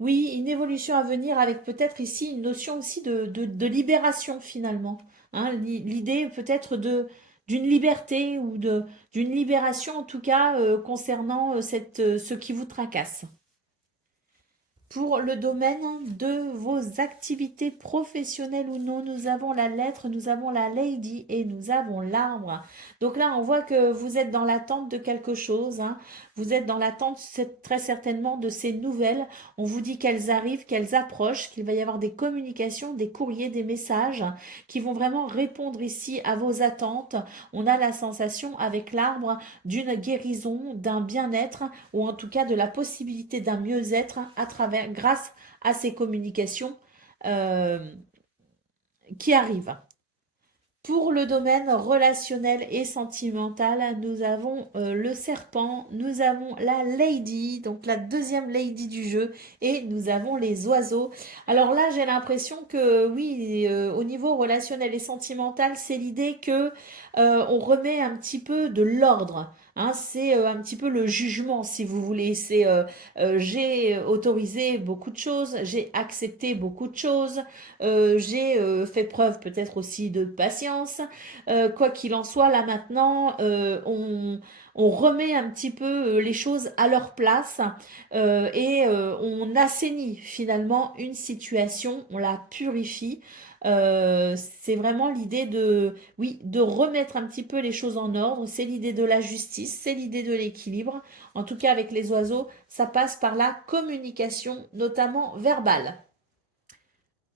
oui, une évolution à venir avec peut-être ici une notion aussi de libération finalement. Hein, l'idée peut-être d'une liberté ou d'une libération en tout cas concernant ce qui vous tracasse. Pour le domaine de vos activités professionnelles ou non, nous avons la lettre, nous avons la lady et nous avons l'arbre. Donc là, on voit que vous êtes dans l'attente de quelque chose, hein. Vous êtes dans l'attente très certainement de ces nouvelles. On vous dit qu'elles arrivent, qu'elles approchent, qu'il va y avoir des communications, des courriers, des messages qui vont vraiment répondre ici à vos attentes. On a la sensation avec l'arbre d'une guérison, d'un bien-être ou en tout cas de la possibilité d'un mieux-être à travers, grâce à ces communications euh, qui arrivent. Pour le domaine relationnel et sentimental, nous avons le serpent, nous avons la lady, donc la deuxième lady du jeu, et nous avons les oiseaux. Alors là, j'ai l'impression que oui, au niveau relationnel et sentimental, c'est l'idée que on remet un petit peu de l'ordre. Hein, c'est un petit peu le jugement, si vous voulez. C'est j'ai autorisé beaucoup de choses, j'ai accepté beaucoup de choses, j'ai fait preuve peut-être aussi de patience. Quoi qu'il en soit, là maintenant, on remet un petit peu les choses à leur place et on assainit finalement une situation, on la purifie. C'est vraiment l'idée de, oui, de remettre un petit peu les choses en ordre. C'est l'idée de la justice, c'est l'idée de l'équilibre. En tout cas, avec les oiseaux, ça passe par la communication, notamment verbale.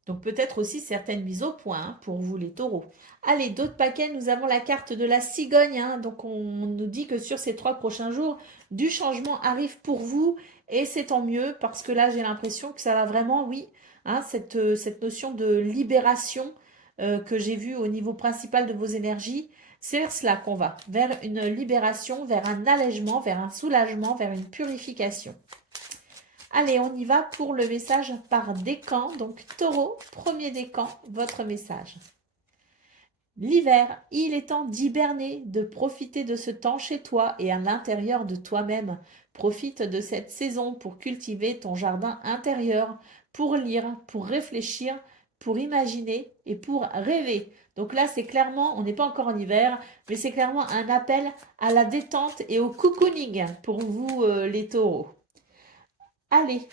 Donc peut-être aussi certaines mises au point hein, pour vous les taureaux. Allez, d'autres paquets, nous avons la carte de la cigogne. Hein. Donc on nous dit que sur ces 3 prochains jours, du changement arrive pour vous et c'est tant mieux parce que là j'ai l'impression que ça va vraiment, oui, hein, cette notion de libération que j'ai vue au niveau principal de vos énergies, c'est vers cela qu'on va, vers une libération, vers un allègement, vers un soulagement, vers une purification. Allez, on y va pour le message par décan. Donc, taureau, premier décan, votre message. L'hiver, il est temps d'hiberner, de profiter de ce temps chez toi et à l'intérieur de toi-même. Profite de cette saison pour cultiver ton jardin intérieur, pour lire, pour réfléchir, pour imaginer et pour rêver. Donc là, c'est clairement, on n'est pas encore en hiver, mais c'est clairement un appel à la détente et au cocooning pour vous, les taureaux. Allez,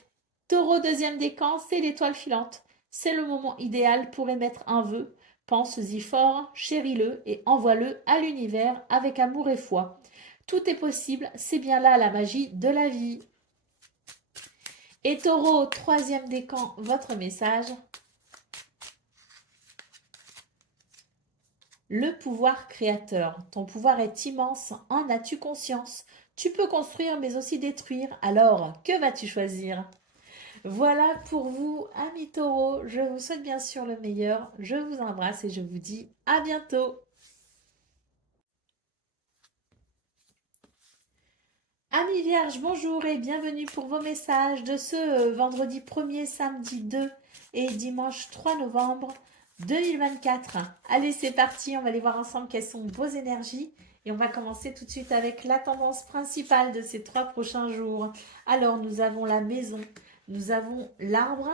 taureau deuxième décan, c'est l'étoile filante. C'est le moment idéal pour émettre un vœu. Pense-y fort, chéris-le et envoie-le à l'univers avec amour et foi. Tout est possible, c'est bien là la magie de la vie. Et taureau troisième décan, votre message. Le pouvoir créateur. Ton pouvoir est immense, en as-tu conscience? Tu peux construire mais aussi détruire. Alors, que vas-tu choisir? Voilà pour vous, amis taureaux. Je vous souhaite bien sûr le meilleur. Je vous embrasse et je vous dis à bientôt. Amis vierges, bonjour et bienvenue pour vos messages de ce vendredi 1er, samedi 2 et dimanche 3 novembre 2024. Allez, c'est parti, on va aller voir ensemble quelles sont vos énergies. Et on va commencer tout de suite avec la tendance principale de ces 3 prochains jours. Alors, nous avons la maison, nous avons l'arbre,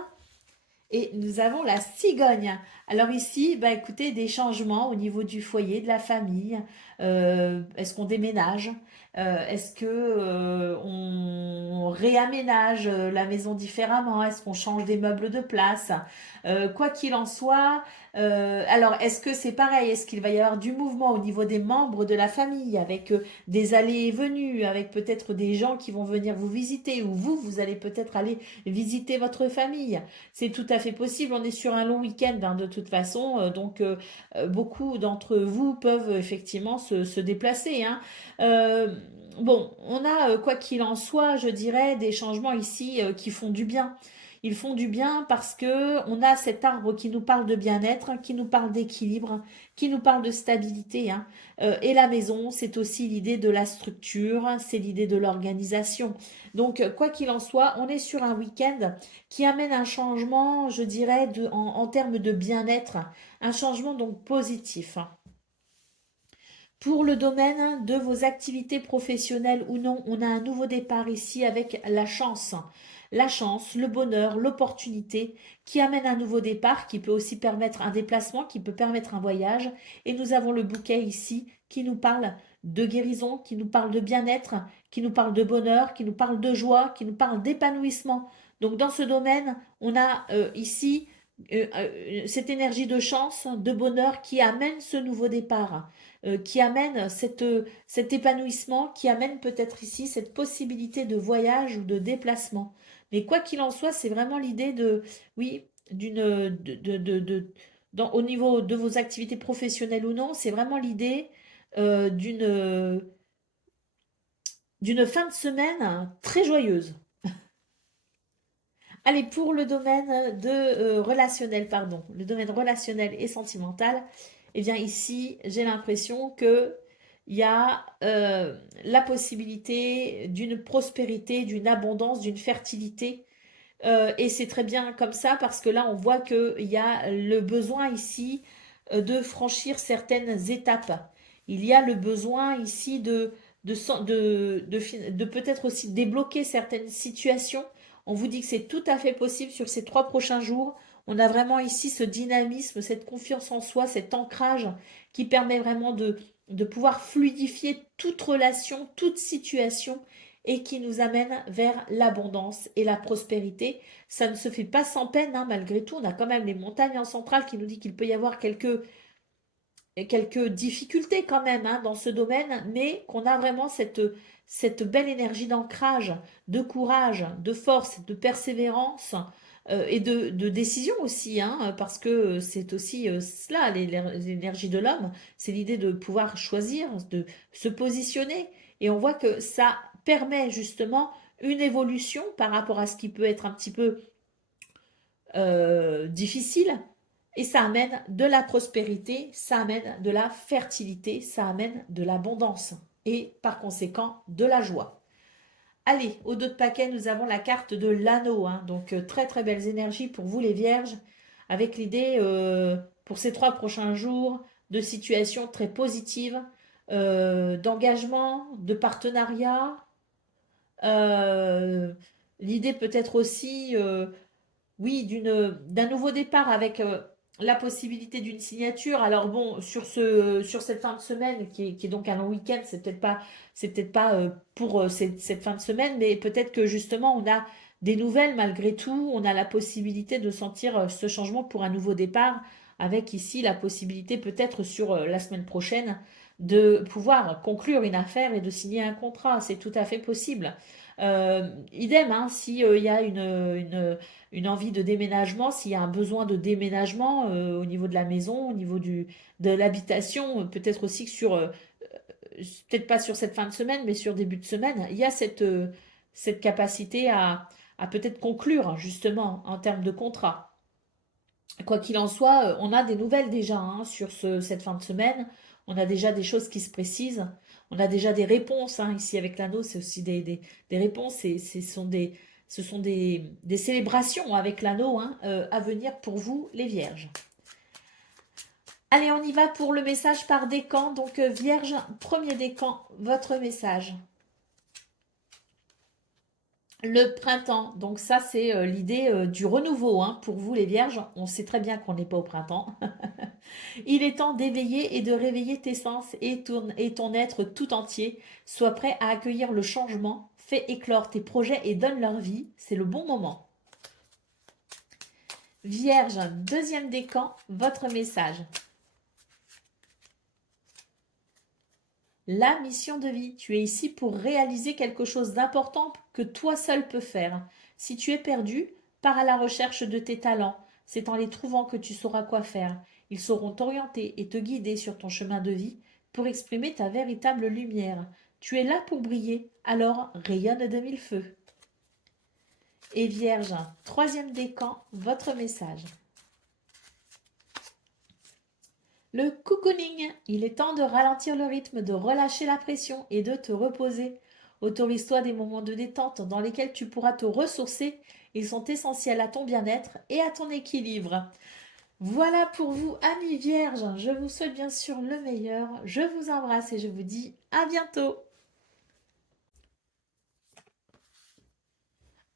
et nous avons la cigogne. Alors ici, bah écoutez, des changements au niveau du foyer, de la famille. Est-ce qu'on déménage? Est-ce que on réaménage la maison différemment? Est-ce qu'on change des meubles de place? Quoi qu'il en soit, alors est-ce que c'est pareil? Est-ce qu'il va y avoir du mouvement au niveau des membres de la famille avec des allées et venues, avec peut-être des gens qui vont venir vous visiter ou vous, vous allez peut-être aller visiter votre famille? C'est tout à fait possible. On est sur un long week-end hein, de toute façon, donc beaucoup d'entre vous peuvent effectivement se déplacer. Hein. Bon, on a quoi qu'il en soit, je dirais, des changements ici qui font du bien. Ils font du bien parce que on a cet arbre qui nous parle de bien-être, qui nous parle d'équilibre, qui nous parle de stabilité. Hein. Et la maison, c'est aussi l'idée de la structure, c'est l'idée de l'organisation. Donc, quoi qu'il en soit, on est sur un week-end qui amène un changement, je dirais, en termes de bien-être, un changement donc positif. Pour le domaine de vos activités professionnelles ou non, on a un nouveau départ ici avec la chance. La chance, le bonheur, l'opportunité qui amène un nouveau départ, qui peut aussi permettre un déplacement, qui peut permettre un voyage. Et nous avons le bouquet ici qui nous parle de guérison, qui nous parle de bien-être, qui nous parle de bonheur, qui nous parle de joie, qui nous parle d'épanouissement Donc dans ce domaine, on a ici cette énergie de chance, de bonheur qui amène ce nouveau départ, qui amène cet épanouissement, qui amène peut-être ici cette possibilité de voyage ou de déplacement. Mais quoi qu'il en soit, c'est vraiment l'idée de, oui, au niveau de vos activités professionnelles ou non, c'est vraiment l'idée d'une fin de semaine très joyeuse. Allez, pour le domaine relationnel, pardon, le domaine relationnel et sentimental, eh bien ici, j'ai l'impression que il y a la possibilité d'une prospérité, d'une abondance, d'une fertilité. Et c'est très bien comme ça parce que là, on voit qu'il y a le besoin ici de franchir certaines étapes. Il y a le besoin ici de peut-être aussi débloquer certaines situations. On vous dit que c'est tout à fait possible sur ces 3 prochains jours. On a vraiment ici ce dynamisme, cette confiance en soi, cet ancrage qui permet vraiment de pouvoir fluidifier toute relation, toute situation et qui nous amène vers l'abondance et la prospérité. Ça ne se fait pas sans peine, hein, malgré tout. On a quand même les montagnes en centrale qui nous dit qu'il peut y avoir quelques difficultés quand même, hein, dans ce domaine, mais qu'on a vraiment cette belle énergie d'ancrage, de courage, de force, de persévérance et de décision aussi, hein, parce que c'est aussi cela, l'énergie de l'homme, c'est l'idée de pouvoir choisir, de se positionner. Et on voit que ça permet justement une évolution par rapport à ce qui peut être un petit peu difficile, et ça amène de la prospérité, ça amène de la fertilité, ça amène de l'abondance et par conséquent de la joie. Allez, au dos de paquet, nous avons la carte de l'anneau, hein, donc très très belles énergies pour vous les vierges, avec l'idée pour ces 3 prochains jours de situations très positives, d'engagement, de partenariat, euh, l'idée peut-être aussi oui, d'un nouveau départ avec la possibilité d'une signature. Alors bon, sur cette fin de semaine qui est donc un long week-end, c'est peut-être pas pour cette fin de semaine, mais peut-être que justement on a des nouvelles malgré tout. On a la possibilité de sentir ce changement pour un nouveau départ, avec ici la possibilité peut-être sur la semaine prochaine de pouvoir conclure une affaire et de signer un contrat. C'est tout à fait possible. Idem, hein, si il y a une envie de déménagement, s'il y a un besoin de déménagement au niveau de la maison, au niveau de l'habitation, peut-être aussi que peut-être pas sur cette fin de semaine, mais sur début de semaine, il y a cette capacité à peut-être conclure justement en termes de contrat. Quoi qu'il en soit, on a des nouvelles déjà, hein, sur cette fin de semaine. On a déjà des choses qui se précisent. On a déjà des réponses, hein, ici avec l'anneau, c'est aussi des réponses. Et ce sont des célébrations avec l'anneau, hein, à venir pour vous, les vierges. Allez, on y va pour le message par décan. Donc, vierge, premier décan, votre message. Le printemps, donc ça c'est l'idée du renouveau, hein, pour vous les vierges. On sait très bien qu'on n'est pas au printemps. Il est temps d'éveiller et de réveiller tes sens et ton être tout entier. Sois prêt à accueillir le changement. Fais éclore tes projets et donne leur vie. C'est le bon moment. Vierge, deuxième décan, votre message. La mission de vie. Tu es ici pour réaliser quelque chose d'important que toi seul peux faire. Si tu es perdu, pars à la recherche de tes talents. C'est en les trouvant que tu sauras quoi faire. Ils sauront t'orienter et te guider sur ton chemin de vie pour exprimer ta véritable lumière. Tu es là pour briller, alors rayonne de mille feux. Et Vierge, troisième décan, votre message. Le cocooning, il est temps de ralentir le rythme, de relâcher la pression et de te reposer. Autorise-toi des moments de détente dans lesquels tu pourras te ressourcer. Ils sont essentiels à ton bien-être et à ton équilibre. Voilà pour vous, amis vierges. Je vous souhaite bien sûr le meilleur. Je vous embrasse et je vous dis à bientôt.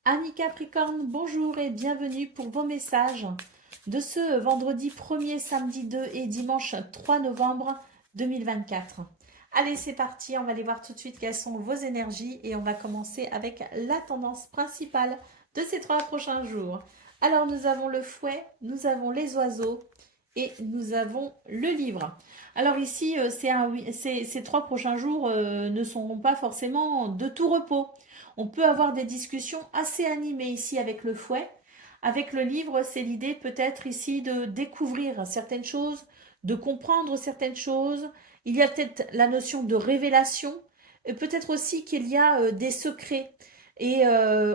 Amis Capricorne, bonjour et bienvenue pour vos messages de ce vendredi 1er, samedi 2 et dimanche 3 novembre 2024. Allez, c'est parti, on va aller voir tout de suite quelles sont vos énergies et on va commencer avec la tendance principale de ces 3 prochains jours. Alors, nous avons le fouet, nous avons les oiseaux et nous avons le livre. Alors ici, ces 3 prochains jours ne seront pas forcément de tout repos. On peut avoir des discussions assez animées ici avec le fouet. Avec le livre, c'est l'idée peut-être ici de découvrir certaines choses, de comprendre certaines choses. Il y a peut-être la notion de révélation, et peut-être aussi qu'il y a des secrets. Et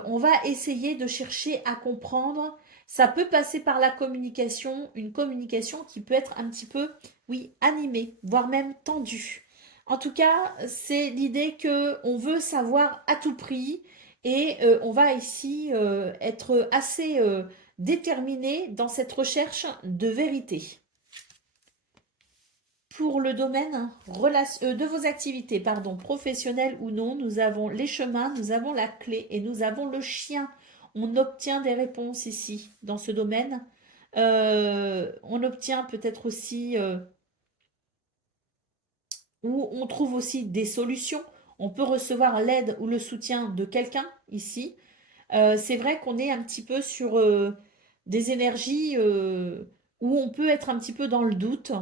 on va essayer de chercher à comprendre. Ça peut passer par la communication, une communication qui peut être un petit peu, oui, animée, voire même tendue. En tout cas, c'est l'idée que on veut savoir à tout prix et on va ici être assez déterminé dans cette recherche de vérité. Pour le domaine de vos activités, professionnelles ou non, nous avons les chemins, nous avons la clé et nous avons le chien. On obtient des réponses ici, dans ce domaine. On obtient peut-être aussi, ou on trouve aussi des solutions. On peut recevoir l'aide ou le soutien de quelqu'un ici. C'est vrai qu'on est un petit peu sur des énergies où on peut être un petit peu dans le doute.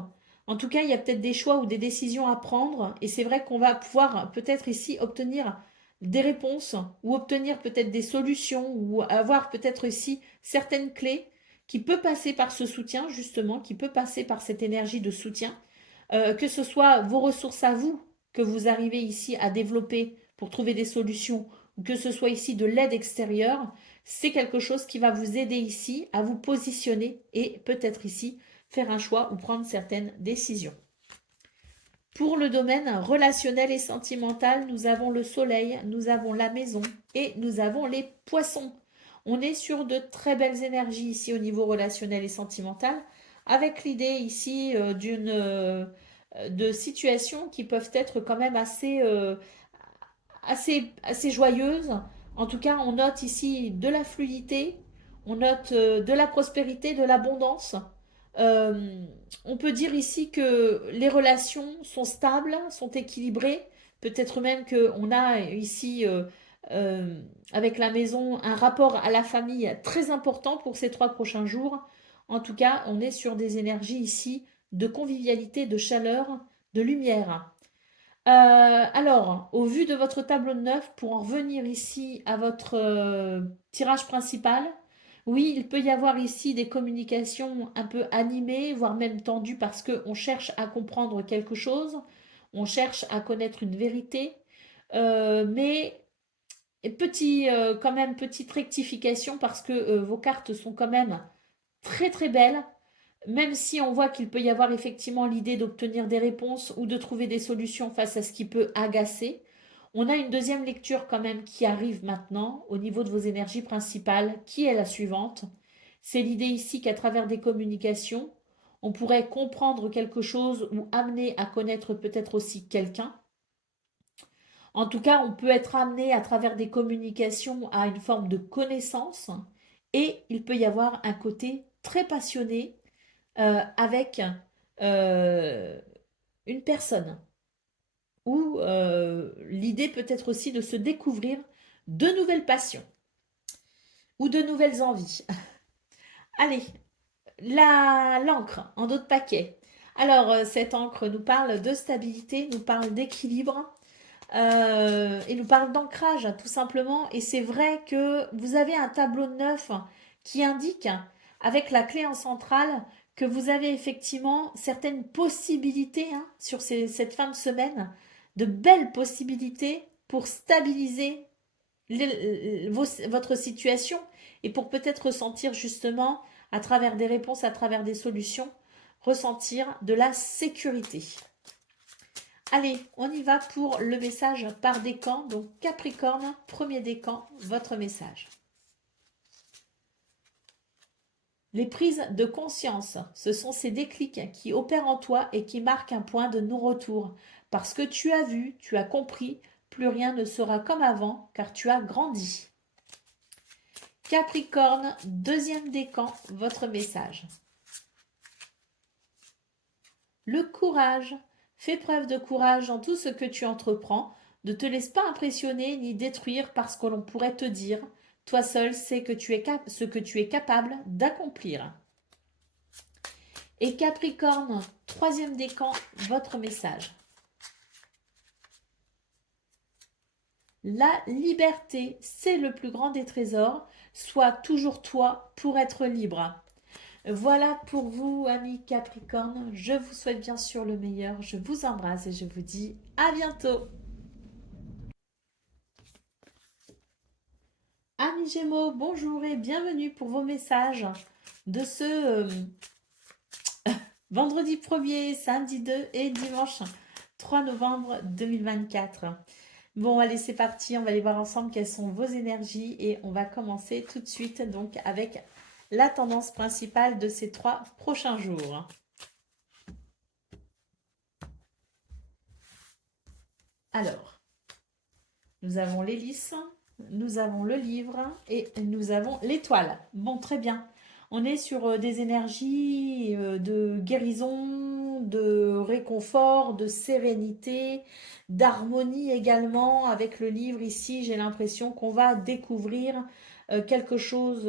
En tout cas, il y a peut-être des choix ou des décisions à prendre. Et c'est vrai qu'on va pouvoir peut-être ici obtenir des réponses ou obtenir peut-être des solutions ou avoir peut-être ici certaines clés qui peut passer par ce soutien, justement, qui peut passer par cette énergie de soutien. Que ce soit vos ressources à vous que vous arrivez ici à développer pour trouver des solutions ou que ce soit ici de l'aide extérieure, c'est quelque chose qui va vous aider ici à vous positionner et peut-être ici faire un choix ou prendre certaines décisions. Pour le domaine relationnel et sentimental, nous avons le soleil, nous avons la maison et nous avons les poissons. On est sur de très belles énergies ici au niveau relationnel et sentimental, avec l'idée ici de situations qui peuvent être quand même assez joyeuse. En tout cas, on note ici de la fluidité, on note de la prospérité, de l'abondance. Euh, on peut dire ici que les relations sont stables, sont équilibrées. Peut-être même qu'on a ici, euh, avec la maison, un rapport à la famille très important pour ces 3 prochains jours. En tout cas, on est sur des énergies ici de convivialité, de chaleur, de lumière. Alors, au vu de votre tableau de 9, pour en revenir ici à votre tirage principal, oui, il peut y avoir ici des communications un peu animées, voire même tendues, parce qu'on cherche à comprendre quelque chose, on cherche à connaître une vérité, mais quand même, petite rectification, parce que vos cartes sont quand même très très belles. Même si on voit qu'il peut y avoir effectivement l'idée d'obtenir des réponses ou de trouver des solutions face à ce qui peut agacer, on a une deuxième lecture quand même qui arrive maintenant au niveau de vos énergies principales, qui est la suivante. C'est l'idée ici qu'à travers des communications, on pourrait comprendre quelque chose ou amener à connaître peut-être aussi quelqu'un. En tout cas, on peut être amené à travers des communications à une forme de connaissance et il peut y avoir un côté très passionné avec euh, une personne. Ou l'idée peut être aussi de se découvrir de nouvelles passions ou de nouvelles envies. Allez, l'encre en d'autres paquets. Alors, cette encre nous parle de stabilité, nous parle d'équilibre et nous parle d'ancrage, tout simplement. Et c'est vrai que vous avez un tableau de 9 qui indique, avec la clé en centrale, que vous avez effectivement certaines possibilités sur cette fin de semaine, de belles possibilités pour stabiliser votre situation et pour peut-être ressentir justement, à travers des réponses, à travers des solutions, ressentir de la sécurité. Allez, on y va pour le message par décan. Donc Capricorne, premier décan, votre message. Les prises de conscience, ce sont ces déclics qui opèrent en toi et qui marquent un point de non-retour. Parce que tu as vu, tu as compris, plus rien ne sera comme avant, car tu as grandi. Capricorne, deuxième décan, votre message. Le courage. Fais preuve de courage dans tout ce que tu entreprends. Ne te laisse pas impressionner ni détruire par ce que l'on pourrait te dire, Toi seul sais que tu es ce que tu es capable d'accomplir. Et Capricorne, troisième décan, votre message. La liberté, c'est le plus grand des trésors. Sois toujours toi pour être libre. Voilà pour vous, amis Capricorne. Je vous souhaite bien sûr le meilleur. Je vous embrasse et je vous dis à bientôt. Amis Gémeaux, bonjour et bienvenue pour vos messages de ce vendredi 1er, samedi 2 et dimanche 3 novembre 2024. Bon, allez, c'est parti. On va aller voir ensemble quelles sont vos énergies et on va commencer tout de suite donc avec la tendance principale de ces 3 prochains jours. Alors, nous avons l'hélice, nous avons le livre et nous avons l'étoile. Bon, très bien. On est sur des énergies de guérison, de réconfort, de sérénité, d'harmonie également. Avec le livre ici, j'ai l'impression qu'on va découvrir quelque chose,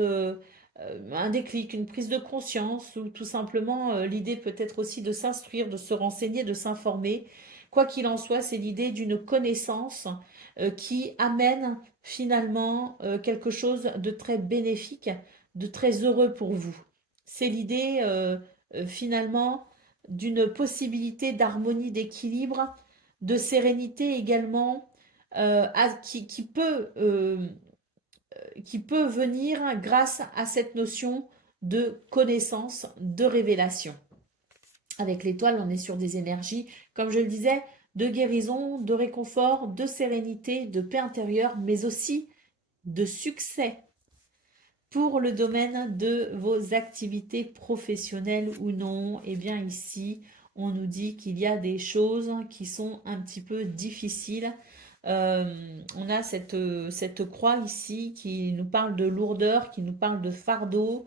un déclic, une prise de conscience, ou tout simplement l'idée peut-être aussi de s'instruire, de se renseigner, de s'informer. Quoi qu'il en soit, c'est l'idée d'une connaissance qui amène finalement quelque chose de très bénéfique, de très heureux pour vous. C'est l'idée finalement d'une possibilité d'harmonie, d'équilibre, de sérénité également, qui peut venir grâce à cette notion de connaissance, de révélation. Avec l'étoile, on est sur des énergies, comme je le disais, de guérison, de réconfort, de sérénité, de paix intérieure, mais aussi de succès pour le domaine de vos activités professionnelles ou non. Eh bien ici, on nous dit qu'il y a des choses qui sont un petit peu difficiles. On a cette croix ici qui nous parle de lourdeur, qui nous parle de fardeau.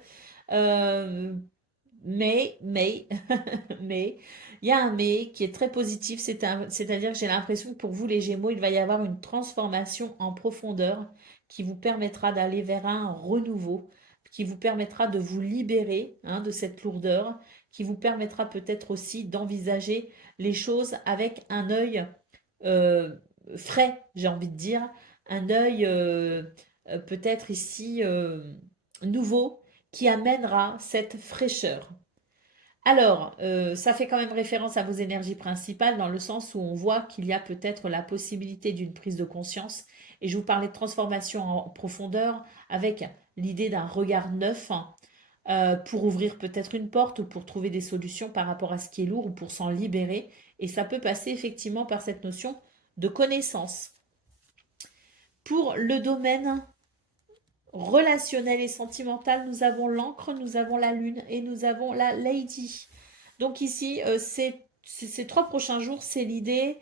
Euh, mais, mais, il y a un mais qui est très positif, c'est-à-dire que j'ai l'impression que pour vous les Gémeaux, il va y avoir une transformation en profondeur qui vous permettra d'aller vers un renouveau, qui vous permettra de vous libérer de cette lourdeur, qui vous permettra peut-être aussi d'envisager les choses avec un œil euh, frais, j'ai envie de dire, un œil peut-être ici nouveau qui amènera cette fraîcheur. Alors, ça fait quand même référence à vos énergies principales dans le sens où on voit qu'il y a peut-être la possibilité d'une prise de conscience. Et je vous parlais de transformation en profondeur avec l'idée d'un regard neuf pour ouvrir peut-être une porte ou pour trouver des solutions par rapport à ce qui est lourd ou pour s'en libérer. Et ça peut passer effectivement par cette notion de connaissance. Pour le domaine relationnel et sentimental, nous avons l'encre, nous avons la lune et nous avons la lady. Donc ici, ces 3 prochains jours, c'est l'idée,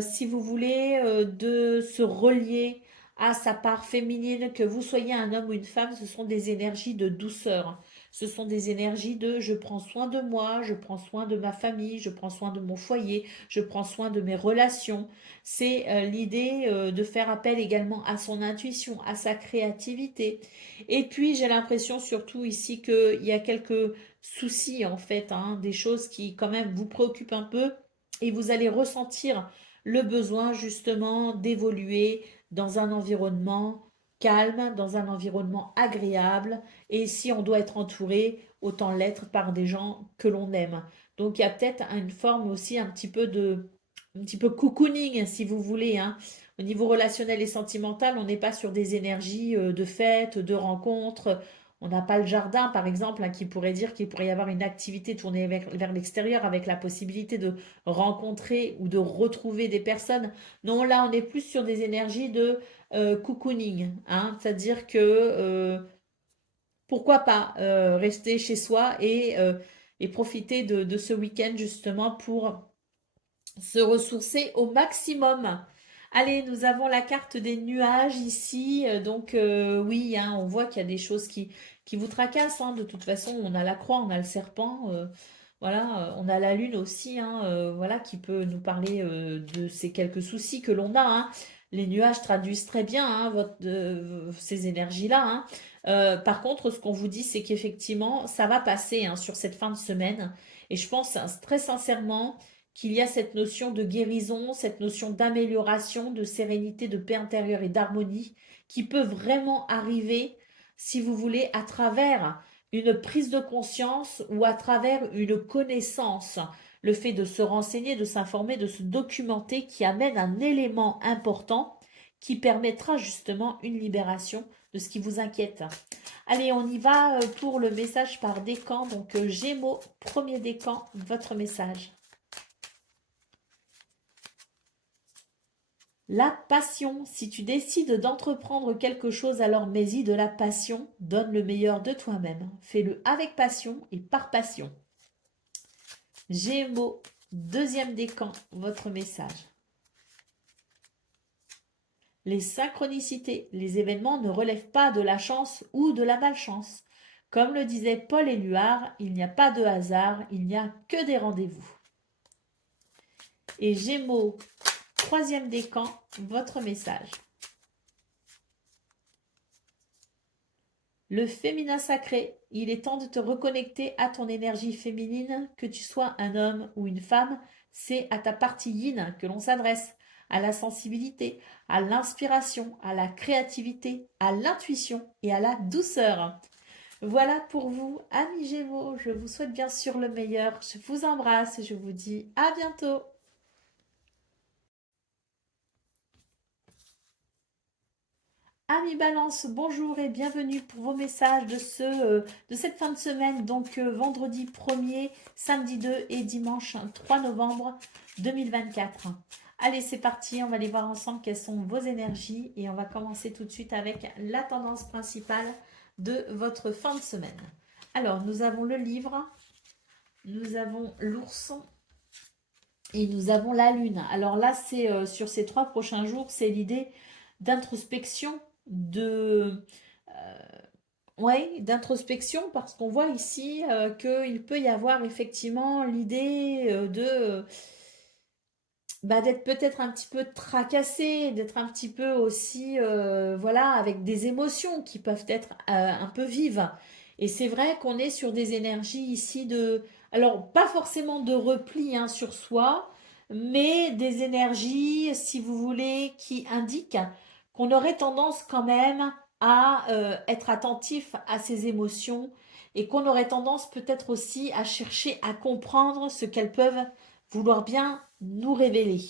si vous voulez, de se relier à sa part féminine, que vous soyez un homme ou une femme, ce sont des énergies de douceur. Ce sont des énergies de je prends soin de moi, je prends soin de ma famille, je prends soin de mon foyer, je prends soin de mes relations. C'est l'idée de faire appel également à son intuition, à sa créativité. Et puis j'ai l'impression surtout ici qu'il y a quelques soucis en fait, des choses qui quand même vous préoccupent un peu et vous allez ressentir le besoin justement d'évoluer dans un environnement calme, dans un environnement agréable et si on doit être entouré, autant l'être par des gens que l'on aime. Donc il y a peut-être une forme aussi un petit peu cocooning si vous voulez. Au niveau relationnel et sentimental, on n'est pas sur des énergies de fête, de rencontres. On n'a pas le jardin, par exemple, qui pourrait dire qu'il pourrait y avoir une activité tournée vers l'extérieur avec la possibilité de rencontrer ou de retrouver des personnes. Non, là, on est plus sur des énergies de cocooning, c'est-à-dire que pourquoi pas rester chez soi et profiter de ce week-end justement pour se ressourcer au maximum. Allez, nous avons la carte des nuages ici. Donc oui, on voit qu'il y a des choses qui vous tracassent. De toute façon, on a la croix, on a le serpent. Voilà, on a la lune aussi, voilà, qui peut nous parler de ces quelques soucis que l'on a. les nuages traduisent très bien hein, ces énergies-là. Hein. Par contre, ce qu'on vous dit, c'est qu'effectivement, ça va passer hein, sur cette fin de semaine. Et je pense hein, très sincèrement qu'il y a cette notion de guérison, cette notion d'amélioration, de sérénité, de paix intérieure et d'harmonie qui peut vraiment arriver, si vous voulez, à travers une prise de conscience ou à travers une connaissance. Le fait de se renseigner, de s'informer, de se documenter qui amène un élément important qui permettra justement une libération de ce qui vous inquiète. Allez, on y va pour le message par décan. Donc Gémeaux, premier décan, votre message. La passion. Si tu décides d'entreprendre quelque chose, alors mets-y de la passion. Donne le meilleur de toi-même. Fais-le avec passion et par passion. Gémeaux, deuxième décan, votre message. Les synchronicités, les événements ne relèvent pas de la chance ou de la malchance. Comme le disaient Paul Éluard, il n'y a pas de hasard, il n'y a que des rendez-vous. Et Gémeaux, troisième décan, votre message. Le féminin sacré, il est temps de te reconnecter à ton énergie féminine, que tu sois un homme ou une femme, c'est à ta partie yin que l'on s'adresse, à la sensibilité, à l'inspiration, à la créativité, à l'intuition et à la douceur. Voilà pour vous, amis Gémeaux, je vous souhaite bien sûr le meilleur, je vous embrasse et je vous dis à bientôt. Amis Balance, bonjour et bienvenue pour vos messages de cette fin de semaine, donc vendredi 1er, samedi 2 et dimanche 3 novembre 2024. Allez, c'est parti, on va aller voir ensemble quelles sont vos énergies et on va commencer tout de suite avec la tendance principale de votre fin de semaine. Alors, nous avons le livre, nous avons l'ourson et nous avons la lune. Alors là, c'est sur ces 3 prochains jours, c'est l'idée d'introspection, d'introspection parce qu'on voit ici qu'il peut y avoir effectivement l'idée d'être peut-être un petit peu tracassé, d'être un petit peu aussi voilà avec des émotions qui peuvent être un peu vives. Et c'est vrai qu'on est sur des énergies ici alors pas forcément de repli hein, sur soi, mais des énergies, si vous voulez, qui indiquent qu'on aurait tendance quand même à être attentif à ses émotions et qu'on aurait tendance peut-être aussi à chercher à comprendre ce qu'elles peuvent vouloir bien nous révéler.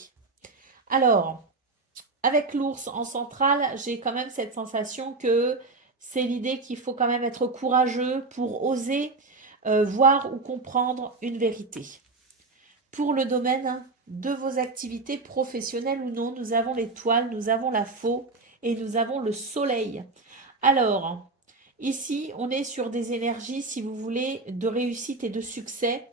Alors, avec l'ours en centrale, j'ai quand même cette sensation que c'est l'idée qu'il faut quand même être courageux pour oser voir ou comprendre une vérité. Pour le domaine de vos activités professionnelles ou non, nous avons l'étoile, nous avons la faux et nous avons le soleil. Alors, ici, on est sur des énergies, si vous voulez, de réussite et de succès.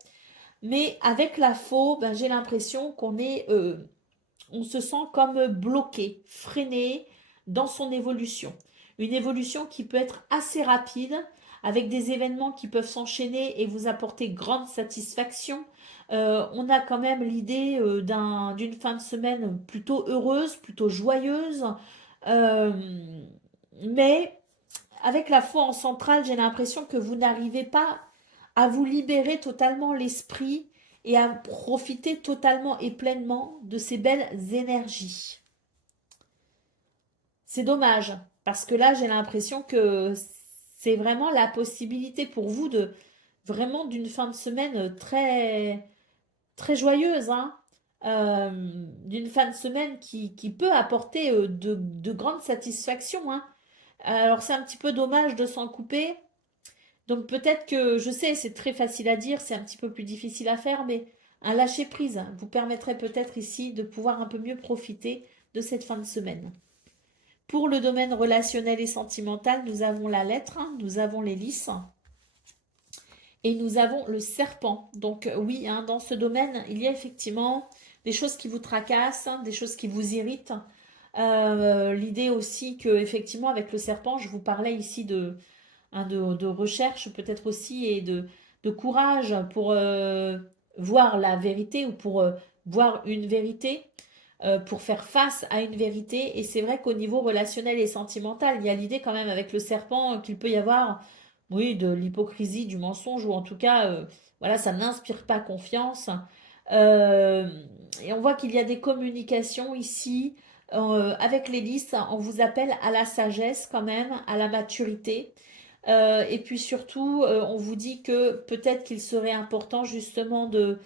Mais avec la faux, j'ai l'impression on se sent comme bloqué, freiné dans son évolution. Une évolution qui peut être assez rapide, avec des événements qui peuvent s'enchaîner et vous apporter grande satisfaction. On a quand même l'idée d'une fin de semaine plutôt heureuse, plutôt joyeuse. Euh, mais avec la foi en centrale, j'ai l'impression que vous n'arrivez pas à vous libérer totalement l'esprit et à profiter totalement et pleinement de ces belles énergies. C'est dommage, parce que là, j'ai l'impression que c'est vraiment la possibilité pour vous de vraiment d'une fin de semaine très, très joyeuse, hein. D'une fin de semaine qui peut apporter de grandes satisfactions, hein. Alors c'est un petit peu dommage de s'en couper, donc peut-être que, je sais, c'est très facile à dire, c'est un petit peu plus difficile à faire, mais un lâcher-prise vous permettrait peut-être ici de pouvoir un peu mieux profiter de cette fin de semaine. Pour le domaine relationnel et sentimental, nous avons la lettre, nous avons les lys et nous avons le serpent. Donc oui, hein, dans ce domaine, il y a effectivement des choses qui vous tracassent, des choses qui vous irritent. L'idée aussi que effectivement avec le serpent, je vous parlais ici de recherche peut-être aussi et de courage pour voir la vérité ou pour voir une vérité. pour faire face à une vérité. Et c'est vrai qu'au niveau relationnel et sentimental, il y a l'idée quand même avec le serpent qu'il peut y avoir, oui, de l'hypocrisie, du mensonge, ou en tout cas, voilà, ça n'inspire pas confiance. Euh, et on voit qu'il y a des communications ici. Avec les listes, on vous appelle à la sagesse quand même, à la maturité. Et puis surtout, on vous dit que peut-être qu'il serait important justement de,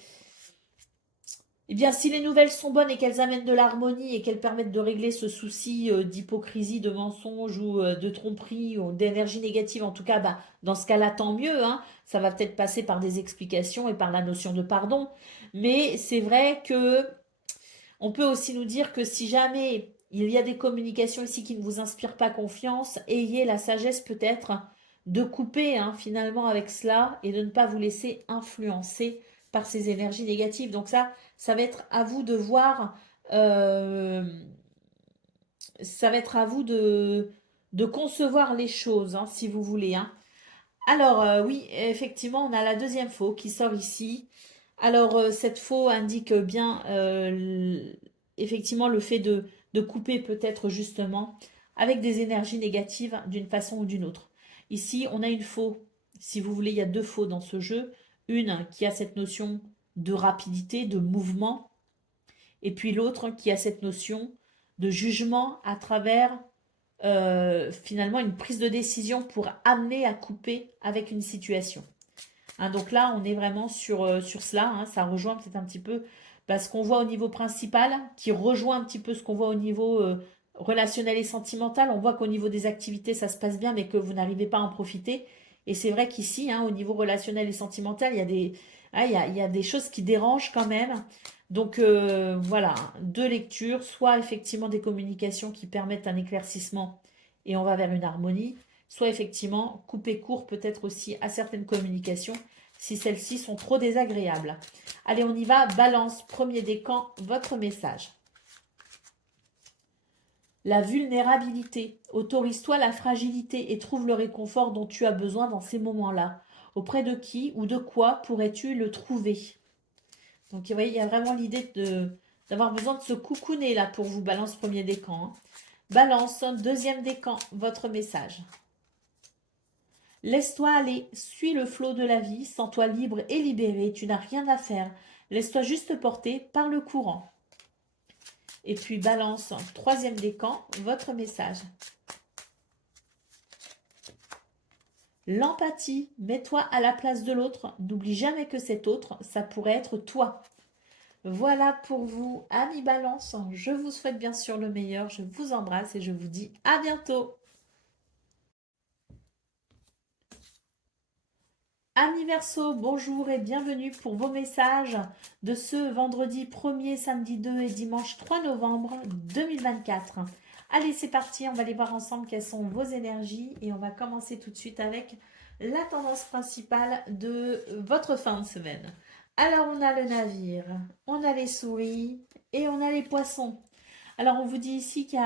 eh bien, si les nouvelles sont bonnes et qu'elles amènent de l'harmonie et qu'elles permettent de régler ce souci d'hypocrisie, de mensonge ou de tromperie ou d'énergie négative, en tout cas, bah, dans ce cas-là, tant mieux, hein. Ça va peut-être passer par des explications et par la notion de pardon. Mais c'est vrai que on peut aussi nous dire que si jamais il y a des communications ici qui ne vous inspirent pas confiance, ayez la sagesse peut-être de couper hein, finalement avec cela et de ne pas vous laisser influencer par ces énergies négatives. Donc ça va être à vous de voir, euh, ça va être à vous de concevoir les choses, hein, si vous voulez. Hein. Alors oui, effectivement, on a la deuxième faux qui sort ici. Alors cette faux indique bien effectivement le fait de couper peut-être justement avec des énergies négatives d'une façon ou d'une autre. Ici, on a une faux. Si vous voulez, il y a deux faux dans ce jeu. Une qui a cette notion de rapidité, de mouvement, et puis l'autre qui a cette notion de jugement à travers finalement une prise de décision pour amener à couper avec une situation. Hein, donc là, on est vraiment sur cela. Hein, ça rejoint peut-être un petit peu ce qu'on voit au niveau principal, qui rejoint un petit peu ce qu'on voit au niveau relationnel et sentimental. On voit qu'au niveau des activités, ça se passe bien, mais que vous n'arrivez pas à en profiter. Et c'est vrai qu'ici, hein, au niveau relationnel et sentimental, il y a des choses qui dérangent quand même. Donc voilà, deux lectures, soit effectivement des communications qui permettent un éclaircissement et on va vers une harmonie, soit effectivement couper court peut-être aussi à certaines communications si celles-ci sont trop désagréables. Allez, on y va. Balance, premier décan, votre message. La vulnérabilité. Autorise-toi la fragilité et trouve le réconfort dont tu as besoin dans ces moments-là. Auprès de qui ou de quoi pourrais-tu le trouver? Donc, vous voyez, il y a vraiment l'idée d'avoir besoin de se coucouner là pour vous. Balance, premier décan. Hein. Balance, deuxième décan, votre message. Laisse-toi aller, suis le flot de la vie, sens-toi libre et libéré, tu n'as rien à faire. Laisse-toi juste porter par le courant. Et puis balance, troisième décan, votre message. L'empathie, mets-toi à la place de l'autre, n'oublie jamais que cet autre, ça pourrait être toi. Voilà pour vous, amis Balance, je vous souhaite bien sûr le meilleur, je vous embrasse et je vous dis à bientôt. Amis Verseau, bonjour et bienvenue pour vos messages de ce vendredi 1er, samedi 2 et dimanche 3 novembre 2024. Allez, c'est parti, on va aller voir ensemble quelles sont vos énergies et on va commencer tout de suite avec la tendance principale de votre fin de semaine. Alors, on a le navire, on a les souris et on a les poissons. Alors, on vous dit ici qu'il y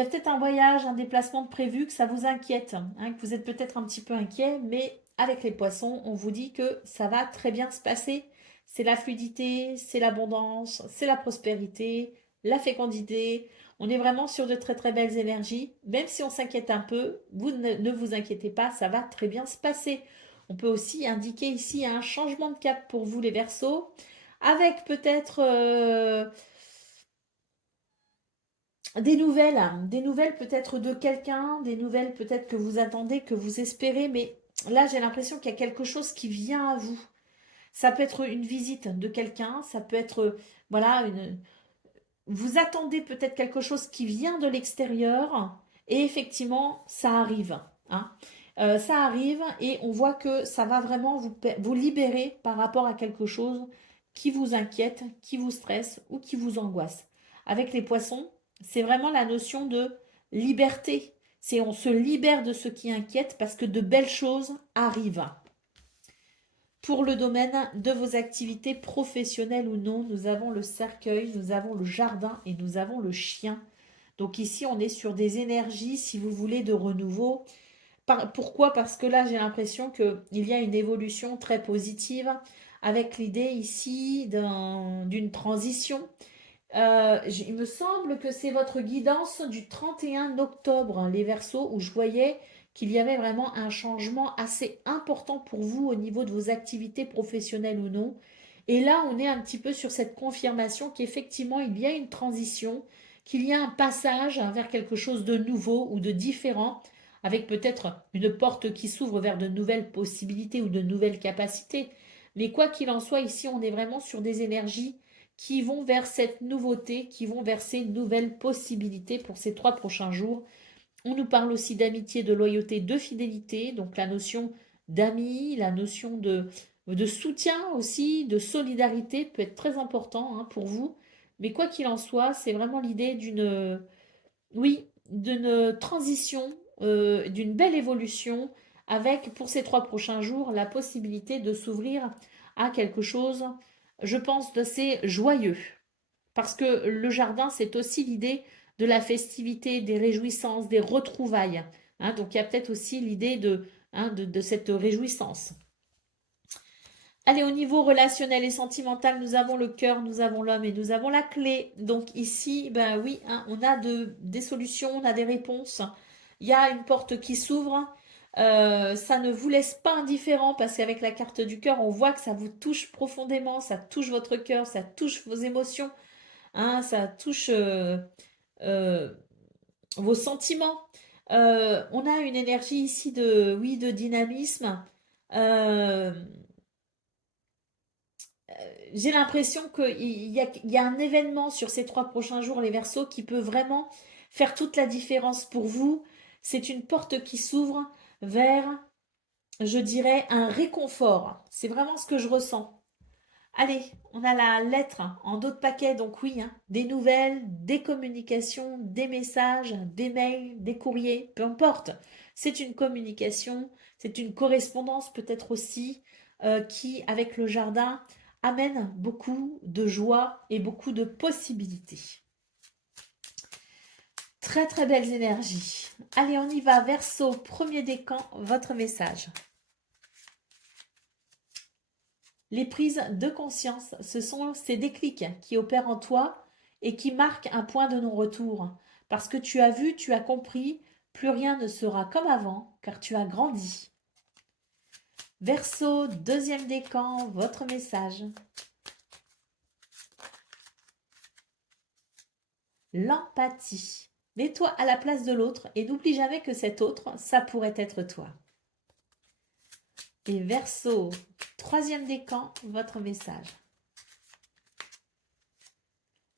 a peut-être un voyage, un déplacement de prévu, que ça vous inquiète, hein, que vous êtes peut-être un petit peu inquiet, mais avec les poissons, on vous dit que ça va très bien se passer. C'est la fluidité, c'est l'abondance, c'est la prospérité, la fécondité. On est vraiment sur de très très belles énergies. Même si on s'inquiète un peu, vous ne vous inquiétez pas, ça va très bien se passer. On peut aussi indiquer ici un changement de cap pour vous les Verseaux, avec peut-être des nouvelles peut-être de quelqu'un, des nouvelles peut-être que vous attendez, que vous espérez, mais là j'ai l'impression qu'il y a quelque chose qui vient à vous. Ça peut être une visite de quelqu'un, ça peut être, voilà, vous attendez peut-être quelque chose qui vient de l'extérieur, et effectivement, ça arrive. Hein. Ça arrive et on voit que ça va vraiment vous libérer par rapport à quelque chose qui vous inquiète, qui vous stresse ou qui vous angoisse. Avec les poissons, c'est vraiment la notion de liberté. C'est on se libère de ce qui inquiète parce que de belles choses arrivent. Pour le domaine de vos activités professionnelles ou non, nous avons le cercueil, nous avons le jardin et nous avons le chien. Donc ici, on est sur des énergies, si vous voulez, de renouveau. Pourquoi? Parce que là, j'ai l'impression qu'il y a une évolution très positive avec l'idée ici d'une transition. Il me semble que c'est votre guidance du 31 octobre, hein, les Verseaux, où je voyais qu'il y avait vraiment un changement assez important pour vous au niveau de vos activités professionnelles ou non. Et là, on est un petit peu sur cette confirmation qu'effectivement, il y a une transition, qu'il y a un passage vers quelque chose de nouveau ou de différent, avec peut-être une porte qui s'ouvre vers de nouvelles possibilités ou de nouvelles capacités. Mais quoi qu'il en soit, ici, on est vraiment sur des énergies qui vont vers cette nouveauté, qui vont vers ces nouvelles possibilités pour ces 3 prochains jours. On nous parle aussi d'amitié, de loyauté, de fidélité, donc la notion d'amis, la notion de soutien aussi, de solidarité peut être très important hein, pour vous. Mais quoi qu'il en soit, c'est vraiment l'idée d'une, oui, d'une transition, d'une belle évolution, avec pour ces 3 prochains jours la possibilité de s'ouvrir à quelque chose, je pense, d'assez joyeux. Parce que le jardin, c'est aussi l'idée de la festivité, des réjouissances, des retrouvailles. Hein, donc il y a peut-être aussi l'idée de cette réjouissance. Allez, au niveau relationnel et sentimental, nous avons le cœur, nous avons l'homme et nous avons la clé. Donc ici, ben oui, hein, on a des solutions, on a des réponses. Il y a une porte qui s'ouvre. Ça ne vous laisse pas indifférent parce qu'avec la carte du cœur, on voit que ça vous touche profondément, ça touche votre cœur, ça touche vos émotions, hein, ça touche euh, vos sentiments. On a une énergie ici de, oui, de dynamisme. Euh, j'ai l'impression qu'il y a un événement sur ces 3 prochains jours, les Verseaux, qui peut vraiment faire toute la différence pour vous. C'est une porte qui s'ouvre vers, je dirais, un réconfort. C'est vraiment ce que je ressens. Allez, on a la lettre en dos de paquet, donc oui, hein, des nouvelles, des communications, des messages, des mails, des courriers, peu importe. C'est une communication, c'est une correspondance peut-être aussi qui, avec le jardin, amène beaucoup de joie et beaucoup de possibilités. Très très belles énergies. Allez, on y va. Verseau, premier décan, votre message. Les prises de conscience, ce sont ces déclics qui opèrent en toi et qui marquent un point de non-retour. Parce que tu as vu, tu as compris, plus rien ne sera comme avant, car tu as grandi. Verseau, deuxième décan, votre message. L'empathie. Mets-toi à la place de l'autre et n'oublie jamais que cet autre, ça pourrait être toi. Et Verseau, troisième décan, votre message.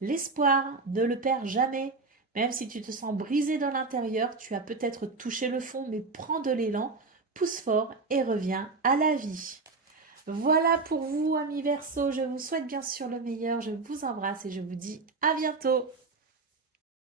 L'espoir, ne le perds jamais. Même si tu te sens brisé dans l'intérieur, tu as peut-être touché le fond, mais prends de l'élan, pousse fort et reviens à la vie. Voilà pour vous, amis Verseau. Je vous souhaite bien sûr le meilleur. Je vous embrasse et je vous dis à bientôt.